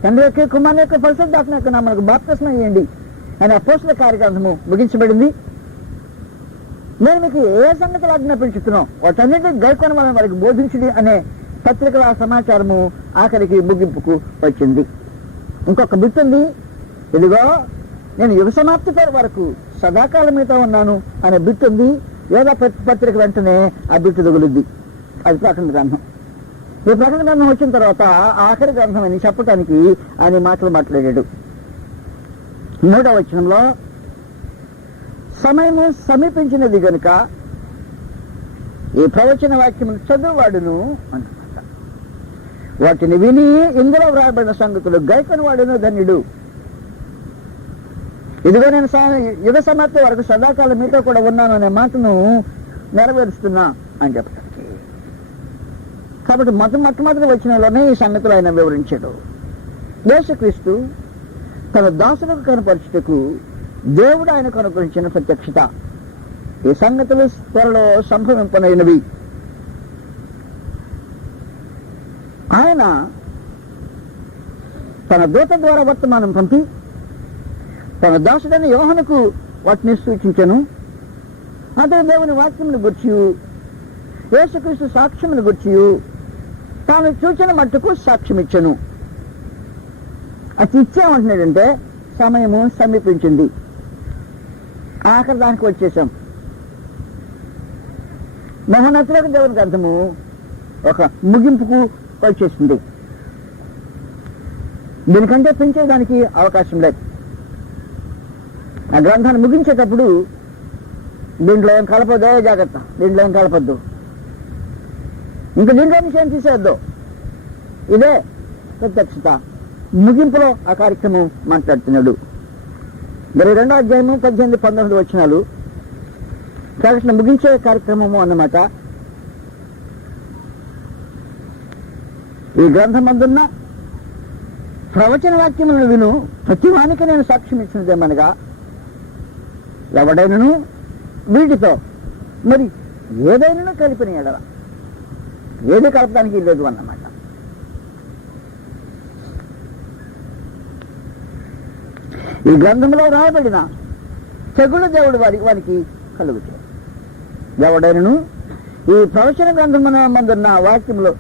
తండ్రి యొక్క కుమారుని యొక్క పరిశుద్ధాత్మ యొక్క నామమునకు బాప్తిస్మం ఇవ్వండి అనే అపోస్తల కార్యక్రమము ముగించబడింది. నేను మీకు ఏ సంగతులు ఆజ్ఞాపించుతున్నాం వాటన్నిటిని గైకొన వలన వారికి బోధించుడి అనే పత్రికల సమాచారము ఆఖరికి ముగింపుకు వచ్చింది. ఇంకొక బిట్ ఉంది, ఇదిగో నేను యుగ సమాప్తి వరకు సదాకాలం మీతో ఉన్నాను అనే బిట్ ఉంది. యోధా పత్రిక వెంటనే ఆ బిట్టు తగులుద్ది. అది ప్రకటన గ్రంథం. ఈ ప్రకటన గ్రంథం వచ్చిన తర్వాత ఆఖరి గ్రంథం అని చెప్పటానికి ఆయన మాటలు మాట్లాడాడు. 3వ వచనంలో సమయము సమీపించినది గనుక ఈ ప్రవచన వాక్యములు చదువువాడును అన్నమాట. వాటిని విని ఇందులో వ్రాయబడిన సంగతులు గైకొని వాడును ధన్యుడు. ఇదిగో నేను యుగ సమాప్తి వరకు సదాకాలం మీతో కూడా ఉన్నాను అనే మాటను నెరవేరుస్తున్నా అని చెప్పడానికి. కాబట్టి మొట్టమొదటి వచనంలోనే ఈ సంగతులు ఆయన వివరించాడు. యేసుక్రీస్తు తన దాసులకు కనపరచుటకు దేవుడు ఆయనకు అనుగ్రహించిన ప్రత్యక్షత. ఈ సంగతులు త్వరలో సంభవింపనైనవి. ఆయన తన దూత ద్వారా వర్తమానం పంపి తన దాసుడైన యోహానుకు వాటిని సూచించెను. అతడు దేవుని వాక్యమును గుర్చి యేసుక్రీస్తు సాక్ష్యమును గుర్చి తాను చూచిన మట్టుకు సాక్ష్యం ఇచ్చెను. అది ఇచ్చామంటున్నాడంటే సమయము సమీపించింది, ఆఖరి దానికి వచ్చేసాం. మహోన్నతులకు దేవుని గ్రంథము ఒక ముగింపుకు వచ్చేసింది. దీనికంటే పెంచేదానికి అవకాశం లేదు. ఆ గ్రంథాన్ని ముగించేటప్పుడు దీంట్లో ఏం కలపొద్దో జాగ్రత్త, దీంట్లో ఏం కలపొద్దు, ఇంకా దీంట్లో విషయం తీసేద్దు. ఇదే ప్రత్యక్షత. ముగింపులో ఆ కార్యక్రమం మాట్లాడుతున్నాడు. 22వ అధ్యాయము 18-19 వచనాలు ప్రకటన ముగించే కార్యక్రమము అన్నమాట. ఈ గ్రంథమందున్న ప్రవచన వాక్యములను విను ప్రతి వానికి నేను సాక్ష్యం ఇచ్చినదేమనగా, ఎవడైనను వీటితో మరి ఏదైనా కలిపిన ఎడల, ఏది కలపడానికి లేదు అన్నమాట. ఈ గ్రంథంలో రాయబడిన తెగులు దేవుడు వానికి కలుగుతాడు. ఎవడైనను ఈ ప్రవచన గ్రంథమున్న వాక్యంలో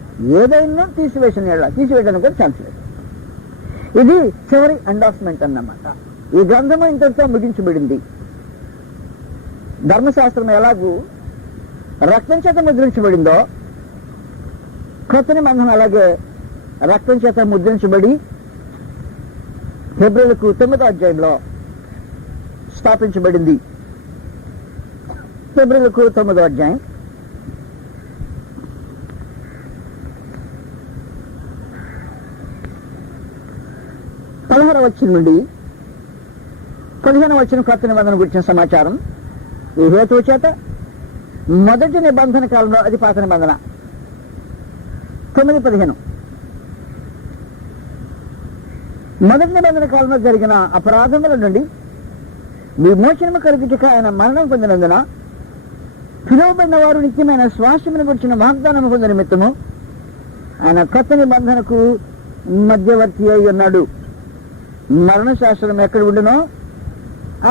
ఏదైనా తీసివేయడానికి కూడా ఛాన్స్ లేదు. ఇది చివరి ఎండార్స్మెంట్ అన్నమాట. ఈ గ్రంథము ఇంతటితో ముగించబడింది. ధర్మశాస్త్రం ఎలాగూ రక్తం చేత ముద్రించబడిందో, క్రొత్త నిబంధన అలాగే రక్తం చేత ముద్రించబడి హెబ్రీయులకు 9వ అధ్యాయంలో స్థాపించబడింది. హెబ్రీయులకు 9వ అధ్యాయం 16వ వచనం నుండి 15వ వచనం కొత్త నిబంధన గురించిన సమాచారం. ఈ హేతువు చేత మొదటి నిబంధన కాలంలో, అది పాత నిబంధన 9:15, మొదటి నిబంధన కాలంలో జరిగిన అపరాధముల నుండి విమోచనము కలుగుటకు ఆయన మరణం పొందినందున పిలువబడిన వారు నిత్యమైన శ్వాసమును గురించిన వాగ్దానము పొందిన నిమిత్తము ఆయన కొత్త నిబంధనకు మధ్యవర్తి అయి ఉన్నాడు. మరణ శాస్త్రం ఎక్కడ ఉండునో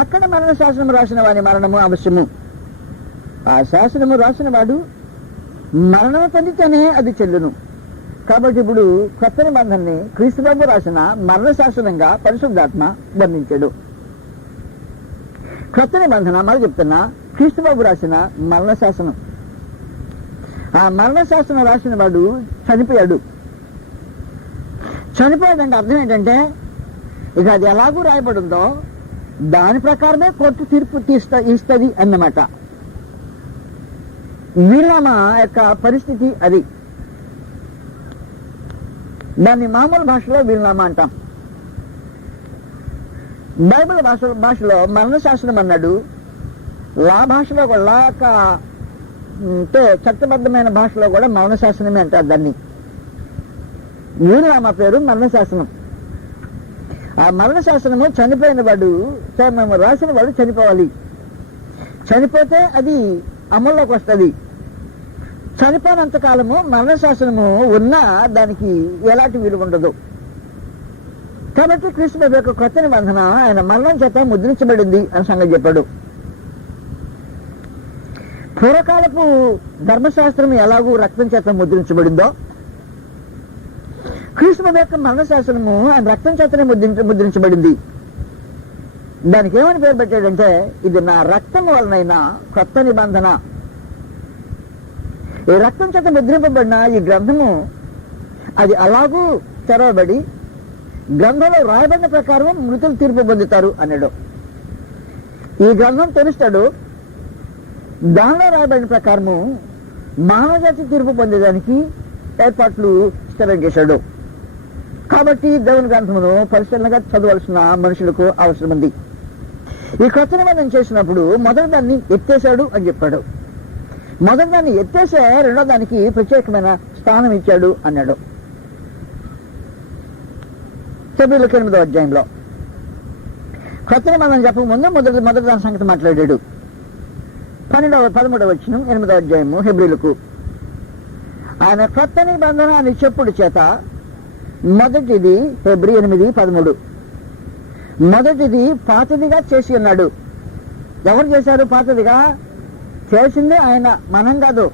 అక్కడ మరణ శాస్త్రం రాసిన వారి మరణము అవశ్యము. ఆ శాస్త్రము రాసిన వాడు మరణము పొందితేనే అది చెల్లును. కాబట్టి ఇప్పుడు కొత్త నిబంధనని క్రీస్తుబాబు రాసిన మరణ శాస్త్రంగా పరిశుద్ధాత్మ వర్ణించాడు. కొత్త నిబంధన మరి చెప్తున్నా క్రీస్తుబాబు రాసిన మరణ శాసనం. ఆ మరణ శాసనం రాసిన వాడు చనిపోయాడు. చనిపోయాడంటే అర్థం ఏంటంటే, ఇక అది ఎలాగూ రాయబడిందో దాని ప్రకారమే కోర్టు తీర్పు ఇస్తుంది అన్నమాట. వీళ్ళమ యొక్క పరిస్థితి అది. దాన్ని మామూలు భాషలో వీళ్ళనామా అంటాం. బైబిల్ భాషలో మరణశాసనం అన్నాడు. లా భాషలో కూడా, లా యొక్క చట్టబద్ధమైన భాషలో కూడా మరణశాసనమే అంటారు దాన్ని. వీళ్ళనామా పేరు మరణశాసనం. ఆ మరణశాసనము చనిపోయిన వాడు, మేము రాసిన వాడు చనిపోవాలి. చనిపోతే అది అమల్లోకి వస్తుంది. చనిపోయినంత కాలము మరణశాసనము ఉన్నా దానికి ఎలాంటి విలువ ఉండదు. కాబట్టి క్రీస్తు యొక్క కొత్త నిబంధన ఆయన మరణం చేత ముద్రించబడింది అని సంగతి చెప్పాడు. పూర్వకాలపు ధర్మశాస్త్రం ఎలాగూ రక్తం చేత ముద్రించబడిందో, క్రీస్తు యొక్క మరణశాసనము ఆయన రక్తం చేతనే ముద్రించబడింది. దానికి ఏమని పేరు పెట్టాడంటే, ఇది నా రక్తం వలనైనా కొత్త నిబంధన. ఈ రక్తం చేత ముద్రింపబడిన ఈ గ్రంథము అది అలాగూ తెరవబడి గ్రంథంలో రాయబడిన ప్రకారం మృతులు తీర్పు పొందుతారు అన్నాడు. ఈ గ్రంథం తెలుస్తాడు, దానిలో రాయబడిన ప్రకారము మానవజాతి తీర్పు పొందేదానికి ఏర్పాట్లు స్థిరం చేశాడు. కాబట్టి దేవుని గ్రంథమును పరిశీలనగా చదవలసిన మనుషులకు అవసరం ఉంది. ఈ కొత్త నిబంధన చేసినప్పుడు మొదటి దాన్ని ఎత్తేశాడు అని చెప్పాడు. మొదటి దాన్ని ఎత్తేసే రెండో దానికి ప్రత్యేకమైన స్థానం ఇచ్చాడు అన్నాడు. హెబ్రీయులకు 8వ అధ్యాయంలో కొత్త నిబంధన చెప్పక ముందు మొదటి దాని సంగతి మాట్లాడాడు. 13వ వచనం 8వ అధ్యాయము హెబ్రీలకు. ఆయన కొత్త నిబంధన అని చెప్పుడు చేత మొదటిది హెబ్రీ 8:13 మొదటిది పాతదిగా చేసి ఉన్నాడు. ఎవరు చేశారు పాతదిగా? చేసింది ఆయన, మనం కాదు.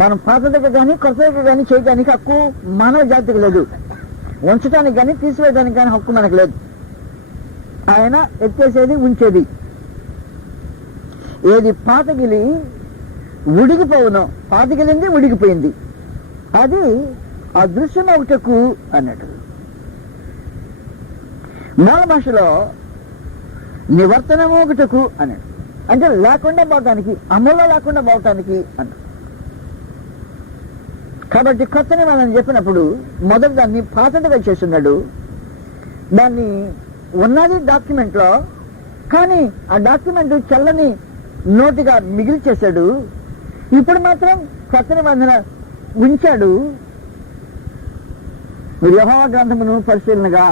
మనం పాతదిగా కానీ కొత్తదిగా కానీ చేయడానికి హక్కు మానవ జాతికి లేదు. ఉంచడానికి కానీ తీసివేయడానికి కానీ హక్కు మనకు లేదు. ఆయన ఎత్తేసేది, ఉంచేది. ఏది పాతగిలి ఉడిగిపోవునో, పాతగిలింది ఉడిగిపోయింది, అది అదృశ్యం ఒకటకు అన్నట్టు. మూల భాషలో నివర్తనము ఒకటకు అన్నట్టు, అంటే లేకుండా పోవటానికి, అమల్లో లేకుండా పోవటానికి అన్నట్టు. కాబట్టి కొత్త నిబంధన చెప్పినప్పుడు మొదటి దాన్ని పాతదిగా చేస్తున్నాడు. దాన్ని ఉన్నది డాక్యుమెంట్ లో, కానీ ఆ డాక్యుమెంట్ చల్లని నోటిగా మిగిల్చేశాడు. ఇప్పుడు మాత్రం కొత్త నిబంధన ఉంచాడు. మీరు యెహోవా గ్రంథమును పరిశీలనగా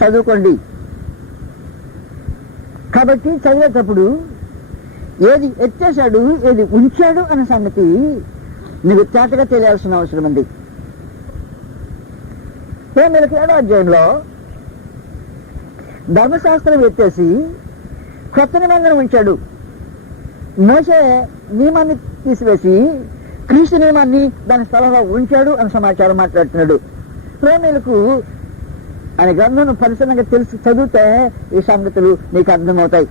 చదువుకోండి. కాబట్టి చదివేటప్పుడు ఏది ఎత్తేశాడు, ఏది ఉంచాడు అనే సంగతి నీకు తేటగా తెలియాల్సిన అవసరం ఉంది. మీరు 7వ అధ్యాయంలో ధర్మశాస్త్రం ఎత్తేసి కొత్త నిబంధన ఉంచాడు. మోషే నియమాన్ని తీసివేసి క్రీస్తు నియమాన్ని దాని స్థలంలో ఉంచాడు అని సమాచారం మాట్లాడుతున్నాడు. ప్రేమిలకు ఆయన గ్రంథం పరిశీలనగా తెలిసి చదివితే ఈ సంగతులు నీకు అర్థమవుతాయి.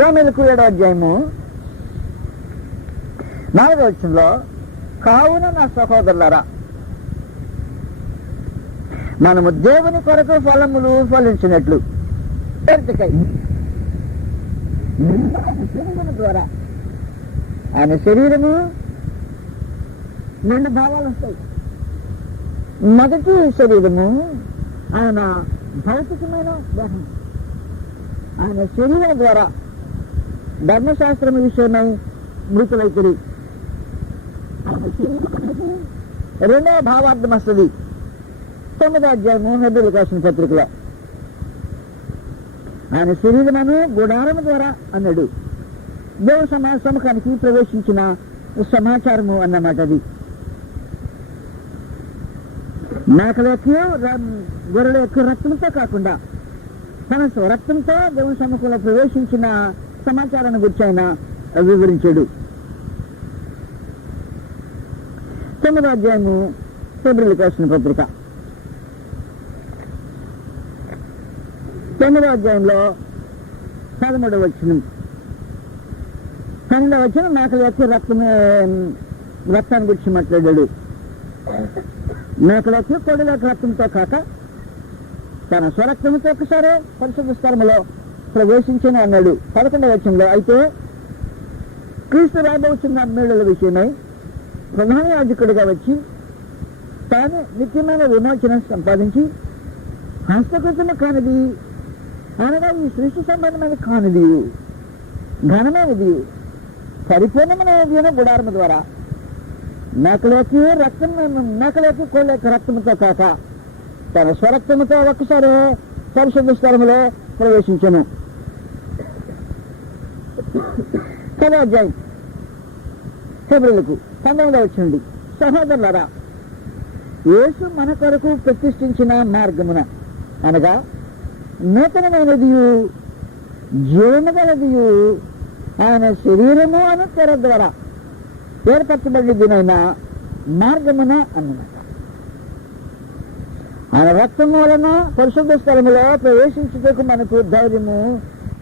రోమీయులకు 7వ అధ్యాయము 4వ వచనంలో, కావున నా సహోదరులారా, మనము దేవుని కొరకు ఫలములు ఫలించినట్లు ద్వారా ఆయన శరీరము 2 భావాలు వస్తాయి. మొదటి శరీరము ఆయన భౌతికమైన దేహం. ఆయన శరీరం ద్వారా ధర్మశాస్త్రం విషయమై మృతులైతురి. 2వ భావార్థం వస్తుంది 9వ అధ్యాయము హెబ్రీయులకు రాసిన పత్రికలో. ఆయన శరీరమును గుడారము ద్వారా అన్నాడు. దేవ సముఖానికి ప్రవేశించిన సమాచారము అన్నమాట. అది మేకల యొక్క గొర్రెల యొక్క రక్తంతో కాకుండా తన రక్తంతో దేవుని సముఖంలో ప్రవేశించిన సమాచారాన్ని గురించి ఆయన వివరించాడు. 9వ అధ్యాయము హెబ్రీయులకు రాసిన పత్రిక 9వ అధ్యాయంలో 13వ వచనం 12వ వచనం మేకల యొక్క రక్తాన్ని గురించి మాట్లాడాడు. మేకల యొక్క కోడెల యొక్క రక్తంతో కాక తన స్వరక్తంతో ఒకసారి పరిశుద్ధ స్థలములో ప్రవేశించని అన్నాడు. 11వ వచనంలో, అయితే క్రీస్తు రాబోతున్న మేలుల విషయమై ప్రధాన యాజకుడిగా వచ్చి తాను నిత్యమైన విమోచన సంపాదించి హస్తకృతము కానిది అనగా ఈ సృష్టి సంబంధమైన కానిది ఘనమైనది పరిపూర్ణమైనది గుడారము ద్వారా మేకలోకి కోళ్ళ యొక్క రక్తముతో కాక తన స్వరక్తముతో ఒక్కసారి పరిశుద్ధ స్థలములో ప్రవేశించను. 10వ అధ్యాయం హెబ్రీయులకు 19వ వచనం, సహోదరులారా, యేసు మన కొరకు ప్రతిష్ఠించిన మార్గమున అనగా నూతనమైనదియు జీవము గలదియు ఆయన శరీరము అను తెర ద్వారా ఏర్పరచబడినదినైనా మార్గమున అన్నమాట. ఆయన రక్తము వలన పరిశుద్ధ స్థలములో ప్రవేశించుటకు మనకు ధైర్యము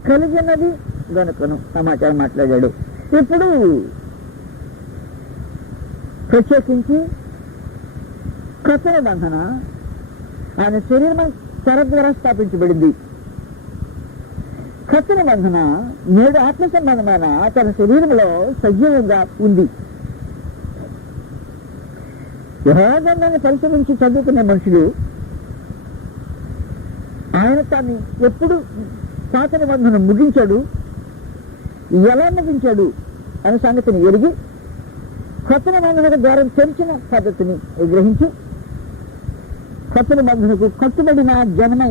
కలిగినది గనుకను సమాచారం మాట్లాడాడు. ఇప్పుడు ప్రత్యేకించి కొత్త నిబంధన ఆయన శరీరం తెర ద్వారా స్థాపించబడింది. కొత్త నిబంధన నేడు ఆత్మ సంబంధమైన తన శరీరంలో సజీవంగా ఉంది. యెహోవాను పరిశీలించి చదువుకునే మనుషులు ఆయన తాన్ని ఎప్పుడు పాత నిబంధన ముగించాడు, ఎలా ముగించాడు అనే సంగతిని ఎరిగి కొత్త నిబంధనకు ద్వారా తెరిచిన పద్ధతిని గ్రహించి కొత్త నిబంధనకు కట్టుబడిన జనమై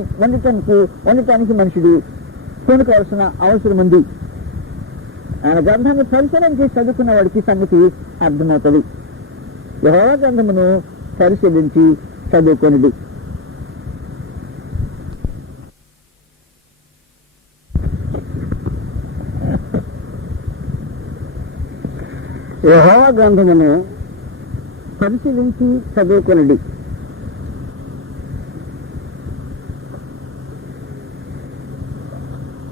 ఉండటానికి మనుషుడు కొనుకోవాల్సిన అవసరం ఉంది. ఆయన గ్రంథాన్ని పరిశీలన చేసి చదువుకున్న వాడికి సంగతి అర్థమవుతుంది. యెహోవా గ్రంథమును పరిశీలించి చదువుకొనిది. యెహోవా గ్రంథమును పరిశీలించి చదువుకొనిది.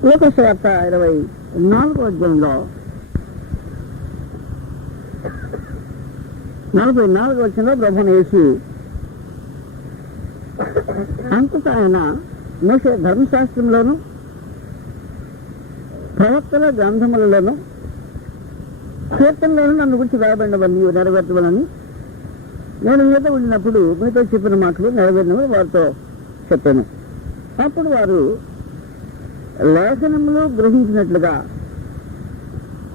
లూకా సువార్త 24వ అధ్యాయంలో 44వ వచనంలో ప్రభువైన యేసు అంతటా ఆయన మోషే ధర్మశాస్త్రంలోను ప్రవక్తల గ్రంథములలోను కీర్తనలోను నన్ను గురించి రాయబడినవన్నీ నెరవేర్చవలని నేను మీతో ఉండినప్పుడు మీతో చెప్పిన మాటలు నెరవేరినవి వారితో చెప్పాను. అప్పుడు వారు లేఖనములు గ్రహించినట్లుగా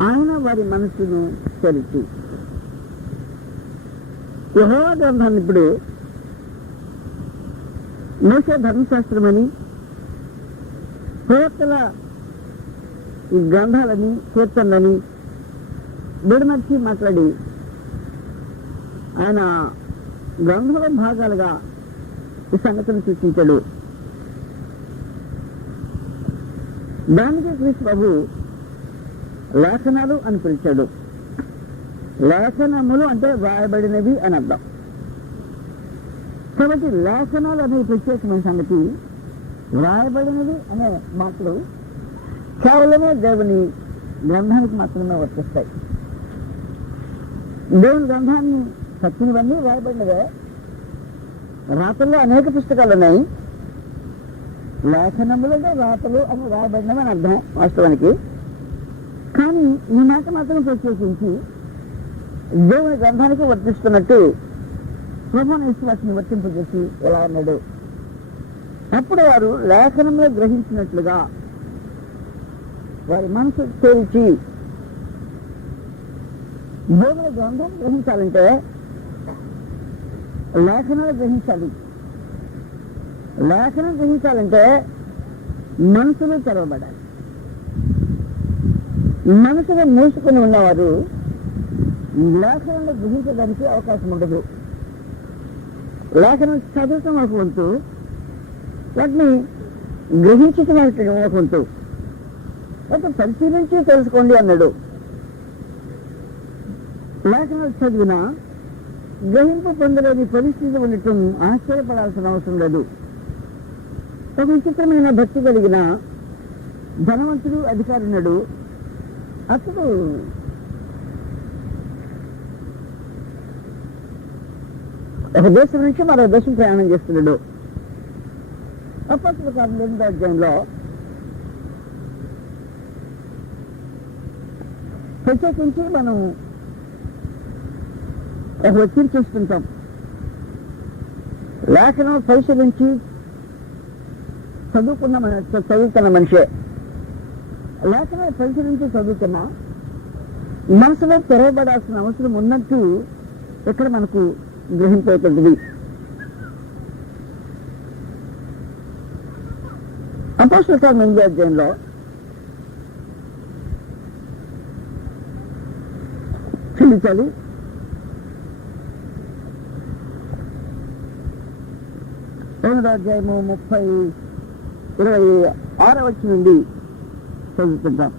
ఆయన వారి మనస్సును తెరిచి యెహోవా గ్రంథాన్ని ఇప్పుడు మోషే ధర్మశాస్త్రమని ప్రవక్తల ఈ గ్రంథాలని కీర్తనలని విడమర్చి మాట్లాడి ఆయన గ్రంథాల భాగాలుగా ఈ సంగతిని సూచించాడు. దానికి క్రీస్తు ప్రభు లేఖనాలు అని పిలిచాడు. లేఖనములు అంటే వ్రాయబడినవి అని అర్థం. కాబట్టి లేఖనాలు అనే ప్రత్యేకమైన సంగతి, వ్రాయబడినవి అనే మాటలు కేవలమే దేవుని గ్రంథానికి మాత్రమే వర్తిస్తాయి. దేవుని గ్రంథాన్ని చచ్చినవన్నీ వ్రాయబడినవే. రాతల్లో అనేక పుస్తకాలు ఉన్నాయి. లేఖనములుగా రాతలు అని రాయబడినవి అని అర్థం వాస్తవానికి. కానీ ఈ మాట మాత్రం ప్రత్యేకించి దేవుని గ్రంథానికి వర్తిస్తున్నట్టు ప్రభువైన యేసు వాటిని వర్తింపజేసి ఎలా అన్నాడు. అప్పుడు వారు లేఖనంలో గ్రహించినట్లుగా వారి మనసు తెరిచి, దేవుని గ్రంథం గ్రహించాలంటే లేఖనాలు గ్రహించాలి. లేఖనం గ్రహించాలంటే మనసులు తెరవబడాలి. మనసులో మూసుకొని ఉన్నవారు లేఖనాలు గ్రహించడానికి అవకాశం ఉండదు. లేఖనం చదవటం ఒక వంతు, వాటిని గ్రహించటం ఒక వంతు. వాటిని పరిశీలించి తెలుసుకోండి అన్నాడు. లేఖనాలు చదివినా గ్రహింపు పొందలేని పరిస్థితి ఉండటం ఆశ్చర్యపడాల్సిన అవసరం లేదు. ఒక విచిత్రమైన భక్తి కలిగిన ధనవంతుడు అధికారి ఉన్నాడు. అతడు ఒక దేశం నుంచి మరో దేశం ప్రయాణం చేస్తున్నాడు. అప్పట్లో 8వ అధ్యాయంలో ప్రత్యేకించి మనం ఒక వ్యక్తిని చూస్తుంటాం. లేఖనం పరిశీలించి చదువుతున్న మనిషే. లేఖనం పరిశీలించి చదువుతున్న మనసులో తెరవబడాల్సిన అవసరం ఉన్నట్టు ఇక్కడ మనకు గ్రహింపవుతుంది. అపోస్తలుల కార్యం 8వ అధ్యాయంలో చూపించాలి. 8వ అధ్యాయము 26వ వచనం నుండి చదువుతుంటాం.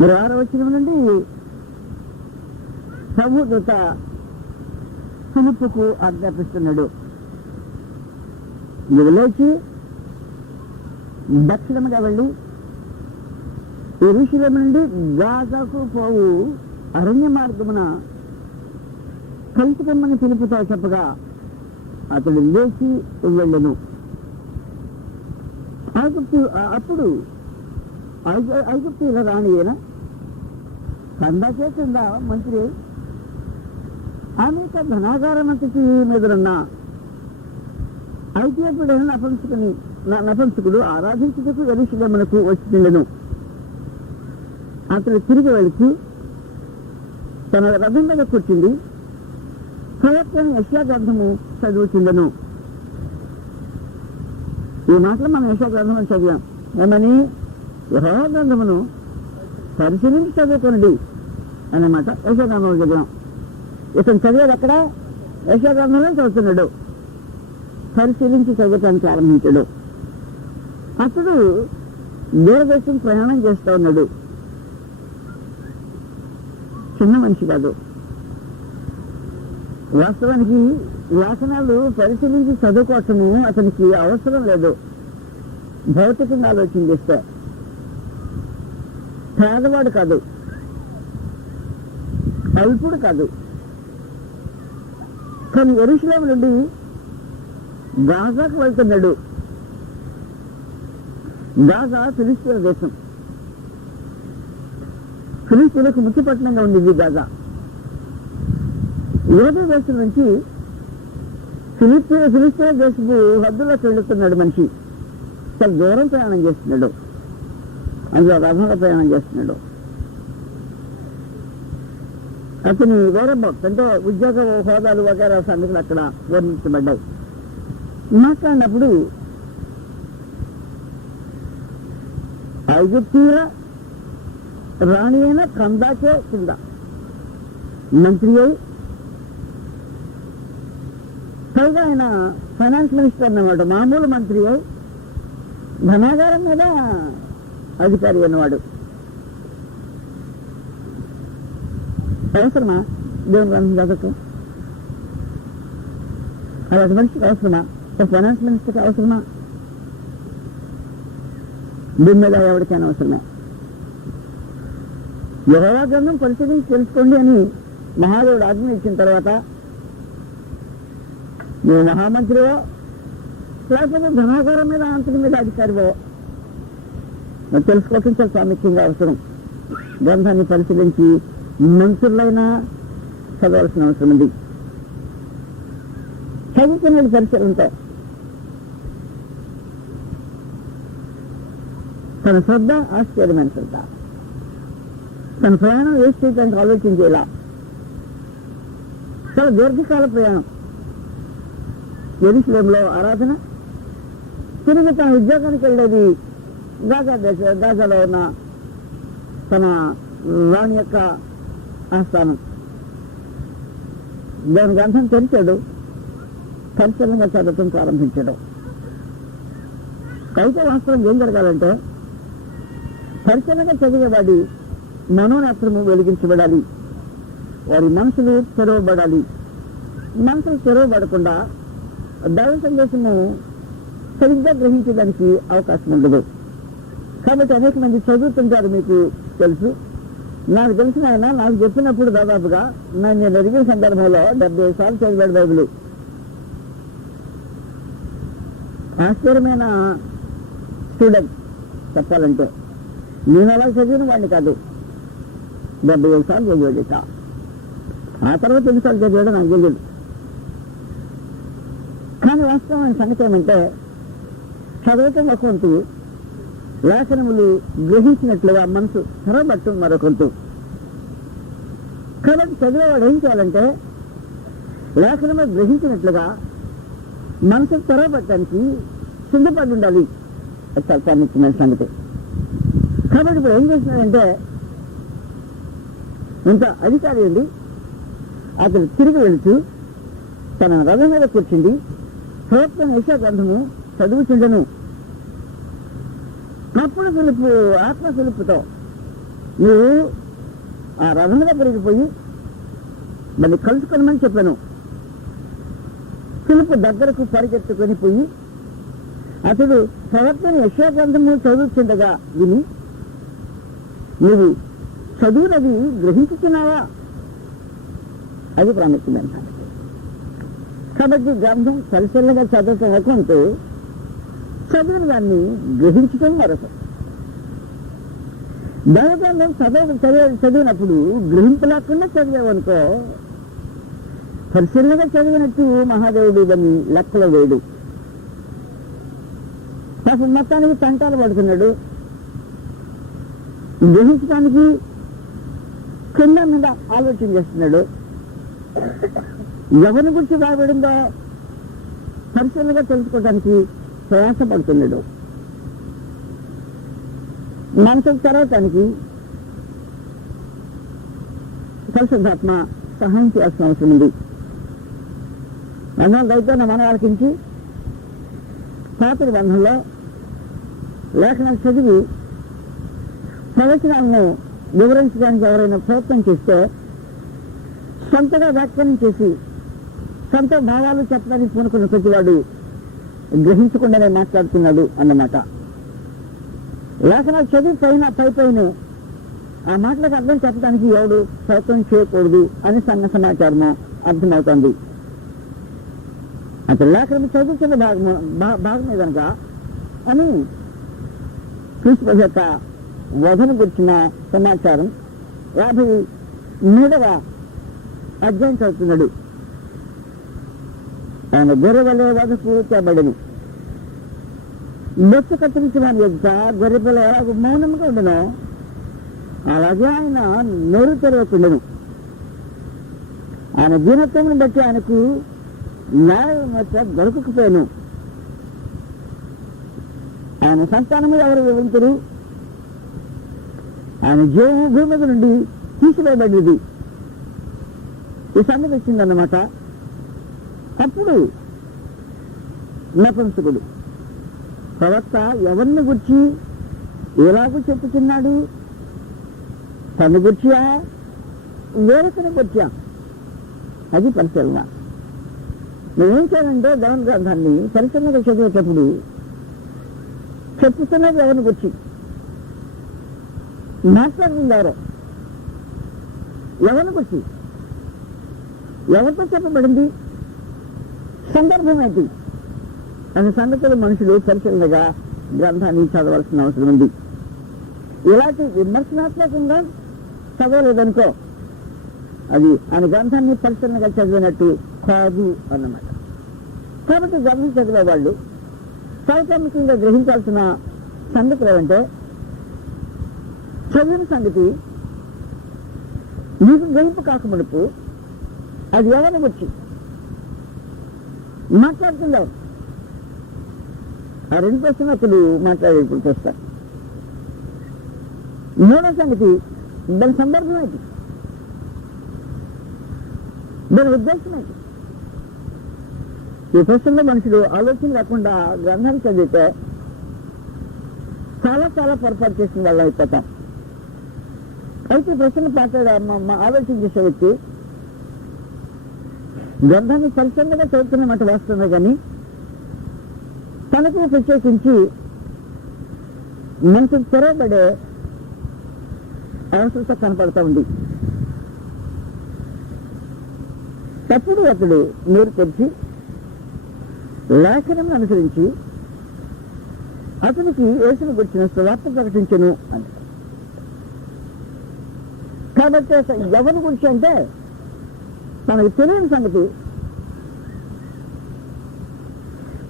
26వ వచనం నుండి ప్రభుదూత ఫిలిప్పుకు ఆజ్ఞాపిస్తున్నాడు. నువ్వు లేచి దక్షిణముగా వెళ్ళి యెరూషలేము నుండి గాజాకు పోవు అరణ్య మార్గమున కలిసి పొమ్మని ఫిలిప్పుతో చెప్పగా అతడు లేచి వెళ్ళను. అప్పుడు ఐగుప్తీయుల రాణి అయినా కందాకే కింద మంత్రి ఆమె ధనాగారమంతటి మీదనున్న ఐగుప్తుడైన నపుంసకుడు ఆరాధించుటకు యెరూషలేమునకు వచ్చిండెను. అతడు తిరిగి వెళుతూ తన రథం మీద కూర్చుంది ప్రవక్త యెషయా గ్రంథము చదువుతుండెను. ఈ మాటలు మనం యెషయా గ్రంథంలో చదివాం. ఏమని? యెహోవా గ్రంథమును పరిశీలించి చదువుకోండి అనే మాట యెషయా గ్రంథంలో చదివాం. ఇతను చదివేది ఎక్కడ? యెషయా గ్రంథంలో చదువుతున్నాడు. పరిశీలించి చదవటానికి ప్రారంభించాడు. అతడు దూరదేశం ప్రయాణం చేస్తూ ఉన్నాడు. చిన్న మనిషి కాదు. వాస్తవానికి లేఖనాలు పరిశీలించి చదువుకోవటము అతనికి అవసరం లేదు. భౌతికంగా ఆలోచన చేస్తే పేదవాడు కాదు, అల్పుడు కాదు. కానీ యెరూషలేము నుండి గాజాకు వెళ్తున్నాడు. గాజా ఫిలిస్తీన్ల దేశం. ఫిలిస్తీన్లకు ముఖ్య పట్టణంగా ఉంది గాజా. యూదా దేశం నుంచి ఫిలిస్తీన్ల దేశపు హద్దులోకి వెళ్తున్నాడు మనిషి. చాలా దూరం ప్రయాణం చేస్తున్నాడు. అందులో రథంలో ప్రయాణం చేస్తున్నాడు. అతని వేరే అంటే ఉద్యోగ హోదాలు వగేరా సంగతులు అక్కడ వర్ణించబడ్డాయి. మాట్లాడినప్పుడు ఐగుప్తీయుల రాణి అయిన కందాకే కింద మంత్రి అయి, పైగా ఆయన ఫైనాన్స్ మినిస్టర్ అన్నమాట. మామూలు మంత్రి అయి ధనాగారం మీద అధికారి అన్నవాడు. అవసరమా దేవుని గ్రంథం చదవటం? అలాంటి మనిషికి అవసరమా? ఫైనాన్స్ మినిస్టర్కి అవసరమా? దీని మీద ఎవరికైనా అవసరమే. యెహోవా గ్రంథం పరిశీలించి తెలుసుకోండి అని మహాదేవుడు ఆజ్ఞ ఇచ్చిన తర్వాత నువ్వు మహామంత్రివో లేకపోతే ధనాగారం మీద అంతటి మీద అధికారివో తెలుసుకోవటం చాలా ప్రాముఖ్యంగా అవసరం. గ్రంథాన్ని పరిశీలించి మంత్రులైనా చదవాల్సిన అవసరం ఉంది. చదువుతున్నది పరిశీలనతో తన శ్రద్ధ ఆశ్చర్యమైన శ్రద్ధ. తన ప్రయాణం వేస్ట్ చేయడానికి ఆలోచించేలా. చాలా దీర్ఘకాల ప్రయాణం. యెరూషలేములో ఆరాధన, తిరిగి తన ఉద్యోగానికి వెళ్ళేది గాజాలో ఉన్న తన రాణి యొక్క ఆస్థానం. దాని గ్రంథం తెరిచాడు. పరిశీలనగా చదవటం ప్రారంభించాడు. అయితే వాస్తవం ఏం జరగాలంటే పరిశీలనగా చదివేవాడి మనోనేత్రము వెలిగించబడాలి. వారి మనసులు తెరవబడాలి. మనసులు తెరవబడకుండా దైవ సందేశము సరిగ్గా గ్రహించడానికి అవకాశం ఉండదు. కాబట్టి అనేక మంది చదువుతుంటారు. మీకు తెలుసు, నాకు తెలిసిన ఆయన నాకు చెప్పినప్పుడు దాదాపుగా నేను ఎదిగిన సందర్భంలో 70 సార్లు చదివాడు బైబిల్. ఆశ్చర్యమైన స్టూడెంట్ చెప్పాలంటే. నేను అలా చదివిన వాడిని కాదు. 75 సార్లు చదివాడు. ఆ తర్వాత ఎన్నిసార్లు చదివాడో నాకు తెలియదు. కానీ వాస్తవమైన సంగతి ఏమంటే చదవటం ఒక వంతు, లేఖనములు గ్రహించినట్లుగా మనసు తెరవబట్టం మరొక వంతు. కాబట్టి చదివేవాడు ఏం చేయాలంటే లేఖనము గ్రహించినట్లుగా మనసు తెరవబట్టడానికి సిద్ధపడి ఉండాలి. చాలా ప్రాముఖ్యమైన సంగతి. కాబట్టి ఇప్పుడు ఏం చేస్తున్నాడంటే ఇంత అధికారి అండి అతను తిరిగి వెళుతూ తన రథం మీద కూర్చుండి ప్రవక్త యెషయా గ్రంథము చదువుచుండెను. అప్పుడు ఫిలిప్పు ఆత్మ ఫిలిప్పుతో నువ్వు ఆ రథం దగ్గరికి పోయి దాన్ని కలుసుకొనమని చెప్పాను. ఫిలిప్పు దగ్గరకు పరిగెత్తుకొని పోయి అతడు ప్రవక్తని యెషయా గ్రంథము చదువుతుండగా విని నువ్వు చదువునది గ్రహించుతున్నావా? అది ప్రాముఖ్యమైన సంగతి. కాబట్టి గ్రంథం పరిశీలనగా చదవటం అనుకుంటూ చదివిన దాన్ని గ్రహించటం మరొక. దైవగ్రంథం చదివినప్పుడు గ్రహింపలేకుండా చదివామనుకో పరిశీలనగా చదివినట్టు మహాదేవుడు దాన్ని లెక్కలో వేయడు. అసలు మొత్తానికి తంటాలు పడుతున్నాడు. గ్రహించడానికి కింద మీద ఆలోచన చేస్తున్నాడు. ఎవరిని గురించి రాబడిందో పరిశీలనగా తెలుసుకోవడానికి ప్రయాసపడుతున్నాడు. మనసుకు తెరవటానికి పరిశుద్ధాత్మ సహాయం చేయాల్సిన అవసరం ఉంది. మనం దయతో మనం ఆలకించి పాత నిబంధనలో లేఖనాలు చదివి ప్రవచనాలను వివరించడానికి ఎవరైనా ప్రయత్నం చేస్తే సొంతగా వ్యాఖ్యానం చేసి సొంత భావాలు చెప్పడానికి పూనుకున్న ప్రతివాడు గ్రహించకుండానే మాట్లాడుతున్నాడు అన్నమాట. లేఖనాలు చదివి పైన ఆ మాటలకు అర్థం చెప్పడానికి ఎవడు ప్రయత్నం చేయకూడదు అని సంఘ సమాచారము అర్థమవుతుంది. అంటే లేఖనం చదువుతున్న భాగమే కనుక అని క్రీస్తు యొక్క వధను గురించిన సమాచారం 53వ అధ్యాయం చదువుతున్నాడు. ఆయన గొర్రె వలె వధకు తేబడెను. బొచ్చు కత్తిరించి వాని యొక్క గొర్రె పిల్ల ఎలాగ మౌనంగా ఉండను అలాగే ఆయన నోరు తెరవకుండెను. ఆయన దీనత్వం బట్టి ఆయనకు న్యాయం దొరకకపోయాను. ఆయన సంతానము ఎవరు వివరించరు. ఆయన జీవము భూమి మీద నుండి తీసివేయబడింది. ఈ సంగతి వచ్చిందన్నమాట. అప్పుడు నపుంసకుడు ప్రవక్త ఎవరిని గుర్చి ఎలాగూ చెప్పుతున్నాడు? తను గుర్చియా వేరొకని గుర్చా? అది పరిశీలన. నువ్వేం చేయాలంటే దేవుని గ్రంథాన్ని పరిశీలనగా చదివేటప్పుడు చెప్పుతున్నది ఎవరిని గుర్చి, మాట్లాడుతుంది ఎవరిని గుర్చి, ఎవరితో చెప్పబడింది, సందర్భం ఏంటి అనే సంగతులు మనుషులు పరిశీలనగా గ్రంథాన్ని చదవాల్సిన అవసరం ఉంది. ఇలాంటి విమర్శనాత్మకంగా చదవలేదనుకో అది ఆయన గ్రంథాన్ని పరిశీలనగా చదివినట్టు కాదు అన్నమాట. కాబట్టి గ్రంథం చదివే వాళ్ళు సౌకర్యంగా గ్రహించాల్సిన సంగతులు ఏమంటే, చదివిన సంగతి నీకు గ్రహింపు కాకమునుపు అది ఎవరిని వచ్చి మాట్లాడుతుంది ఎవరు? ఆ 2 ప్రశ్నలు అప్పుడు మాట్లాడేప్పుడు చూస్తారు. 3వ సంగతి దాని సందర్భం ఏంటి, దాని ఉద్దేశం ఏంటి? ఈ ప్రశ్నలో మనుషులు ఆలోచన లేకుండా గ్రంథాన్ని చదివితే చాలా చాలా పొరపాటు చేసిన వాళ్ళు అయిపోతాం. అయితే ప్రశ్నలు ఆలోచన చేసే వ్యక్తి గ్రంథాన్ని పరిశీలనగా చదువుతున్నమాట వస్తుంది, కానీ తనకు ప్రత్యేకించి మనసు తెరవబడే అవసరత కనపడతా ఉంది. తప్పుడు అతడు నోరు తెరిచి లేఖనం అనుసరించి అతనికి యేసును గురించిన సువార్త ప్రకటించను అని. కాబట్టి ఎవరి గురించి అంటే తనకు తెలియని సంగతి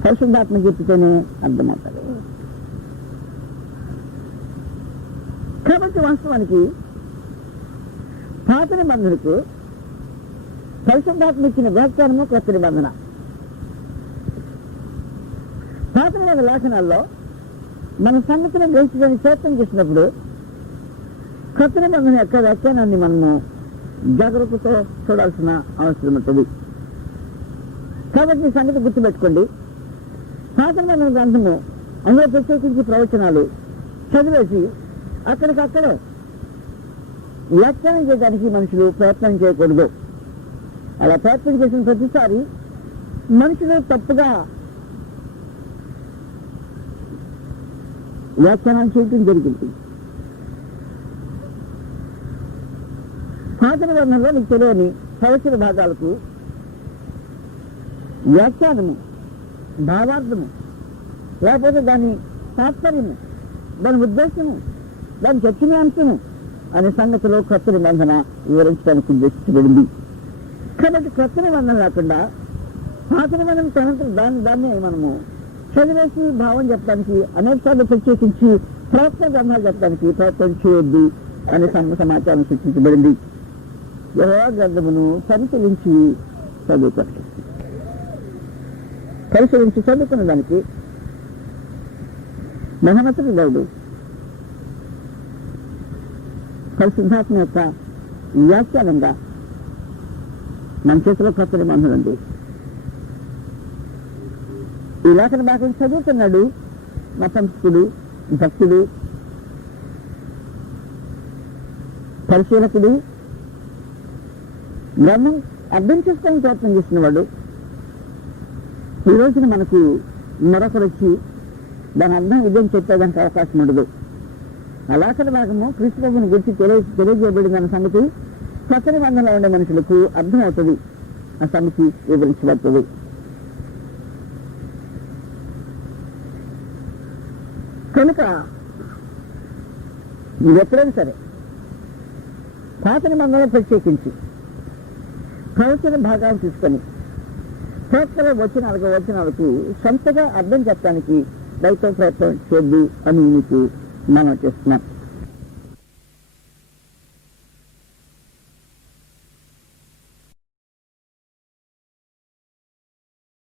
పరిశుద్ధాత్మ చెప్తేనే అర్థమవుతాడు. కాబట్టి వాస్తవానికి పాత నిబంధనకు పరిశుద్ధాత్మ ఇచ్చిన వ్యాఖ్యానము కొత్త నిబంధన. పాత నిబంధన లేఖనాల్లో మన సంగతిని గ్రహించడానికి ప్రయత్నం చేసినప్పుడు కొత్త నిబంధన యొక్క వ్యాఖ్యానాన్ని మనము జాగ్రత్తతో చూడాల్సిన అవసరం ఉంటుంది. కాబట్టి ఈ సంగతి గుర్తుపెట్టుకోండి. పాత నిబంధన గ్రంథము అందులో ప్రత్యేకించి ప్రవచనాలు చదివేసి అక్కడికక్కడే వ్యాఖ్యానం చేయడానికి మనుషులు ప్రయత్నం చేయకూడదు. అలా ప్రయత్నం చేసిన ప్రతిసారి మనుషులు తప్పుగా వ్యాఖ్యానం చేయటం జరిగింది. పాత నిబంధనలో మీకు తెలియని ప్రవచన భాగాలకు వ్యాఖ్యానము, భావార్థము, లేకపోతే దాని తాత్పర్యము, దాని ఉద్దేశము, దాని చర్చనీయాంశము అనే సంగతిలో కొత్త నిబంధన వివరించడానికి ఉద్దేశించబడింది. కాబట్టి కొత్త నిబంధన లేకుండా పాత నిబంధన తనంతరం దాన్ని మనము చదివేసి భావం చెప్పడానికి అనేక సార్లు ప్రత్యేకించి ప్రవక్త గ్రంథాలు చెప్పడానికి ప్రయత్నం చేయొద్దు అనే సమాచారం సూచించబడింది. యెహోవా గ్రంథమును పరిశీలించి చదువుకున్న దానికి మహోన్నతుడు దేవుడు. పరిశుద్ధాత్మ యొక్క వ్యాఖ్యానంగా మన చేతిలో కొత్త నిబంధన ఉంది. ఈ లేఖన భాగం చదువుతున్నాడు నపుంసకుడు, భక్తుడు, పరిశీలకుడు, గ్రంథం అర్థం చేసుకొని ప్రయత్నం చేస్తున్నవాడు. ఈ రోజున మనకు మరొకరు వచ్చి దాని అర్థం ఇదేం చెప్పేదానికి అవకాశం ఉండదు. ఆ లేఖన భాగము క్రీస్తు ప్రభువుని గురించి తెలియజేయబడిందన్న సంగతి కొత్త నిబంధనలో ఉండే మనుషులకు అర్థమవుతుంది. ఆ సంగతి వివరించబడుతుంది. కనుక ఎప్పుడైనా సరే పాత నిబంధనలు ప్రత్యేకించి ప్రవచన భాగాలు తీసుకొని ప్రవక్తల వచనాలకు సొంతగా అర్థం చెప్పడానికి దైవ ప్రయత్నం చేద్దు అని మీకు మనం చేస్తున్నాం.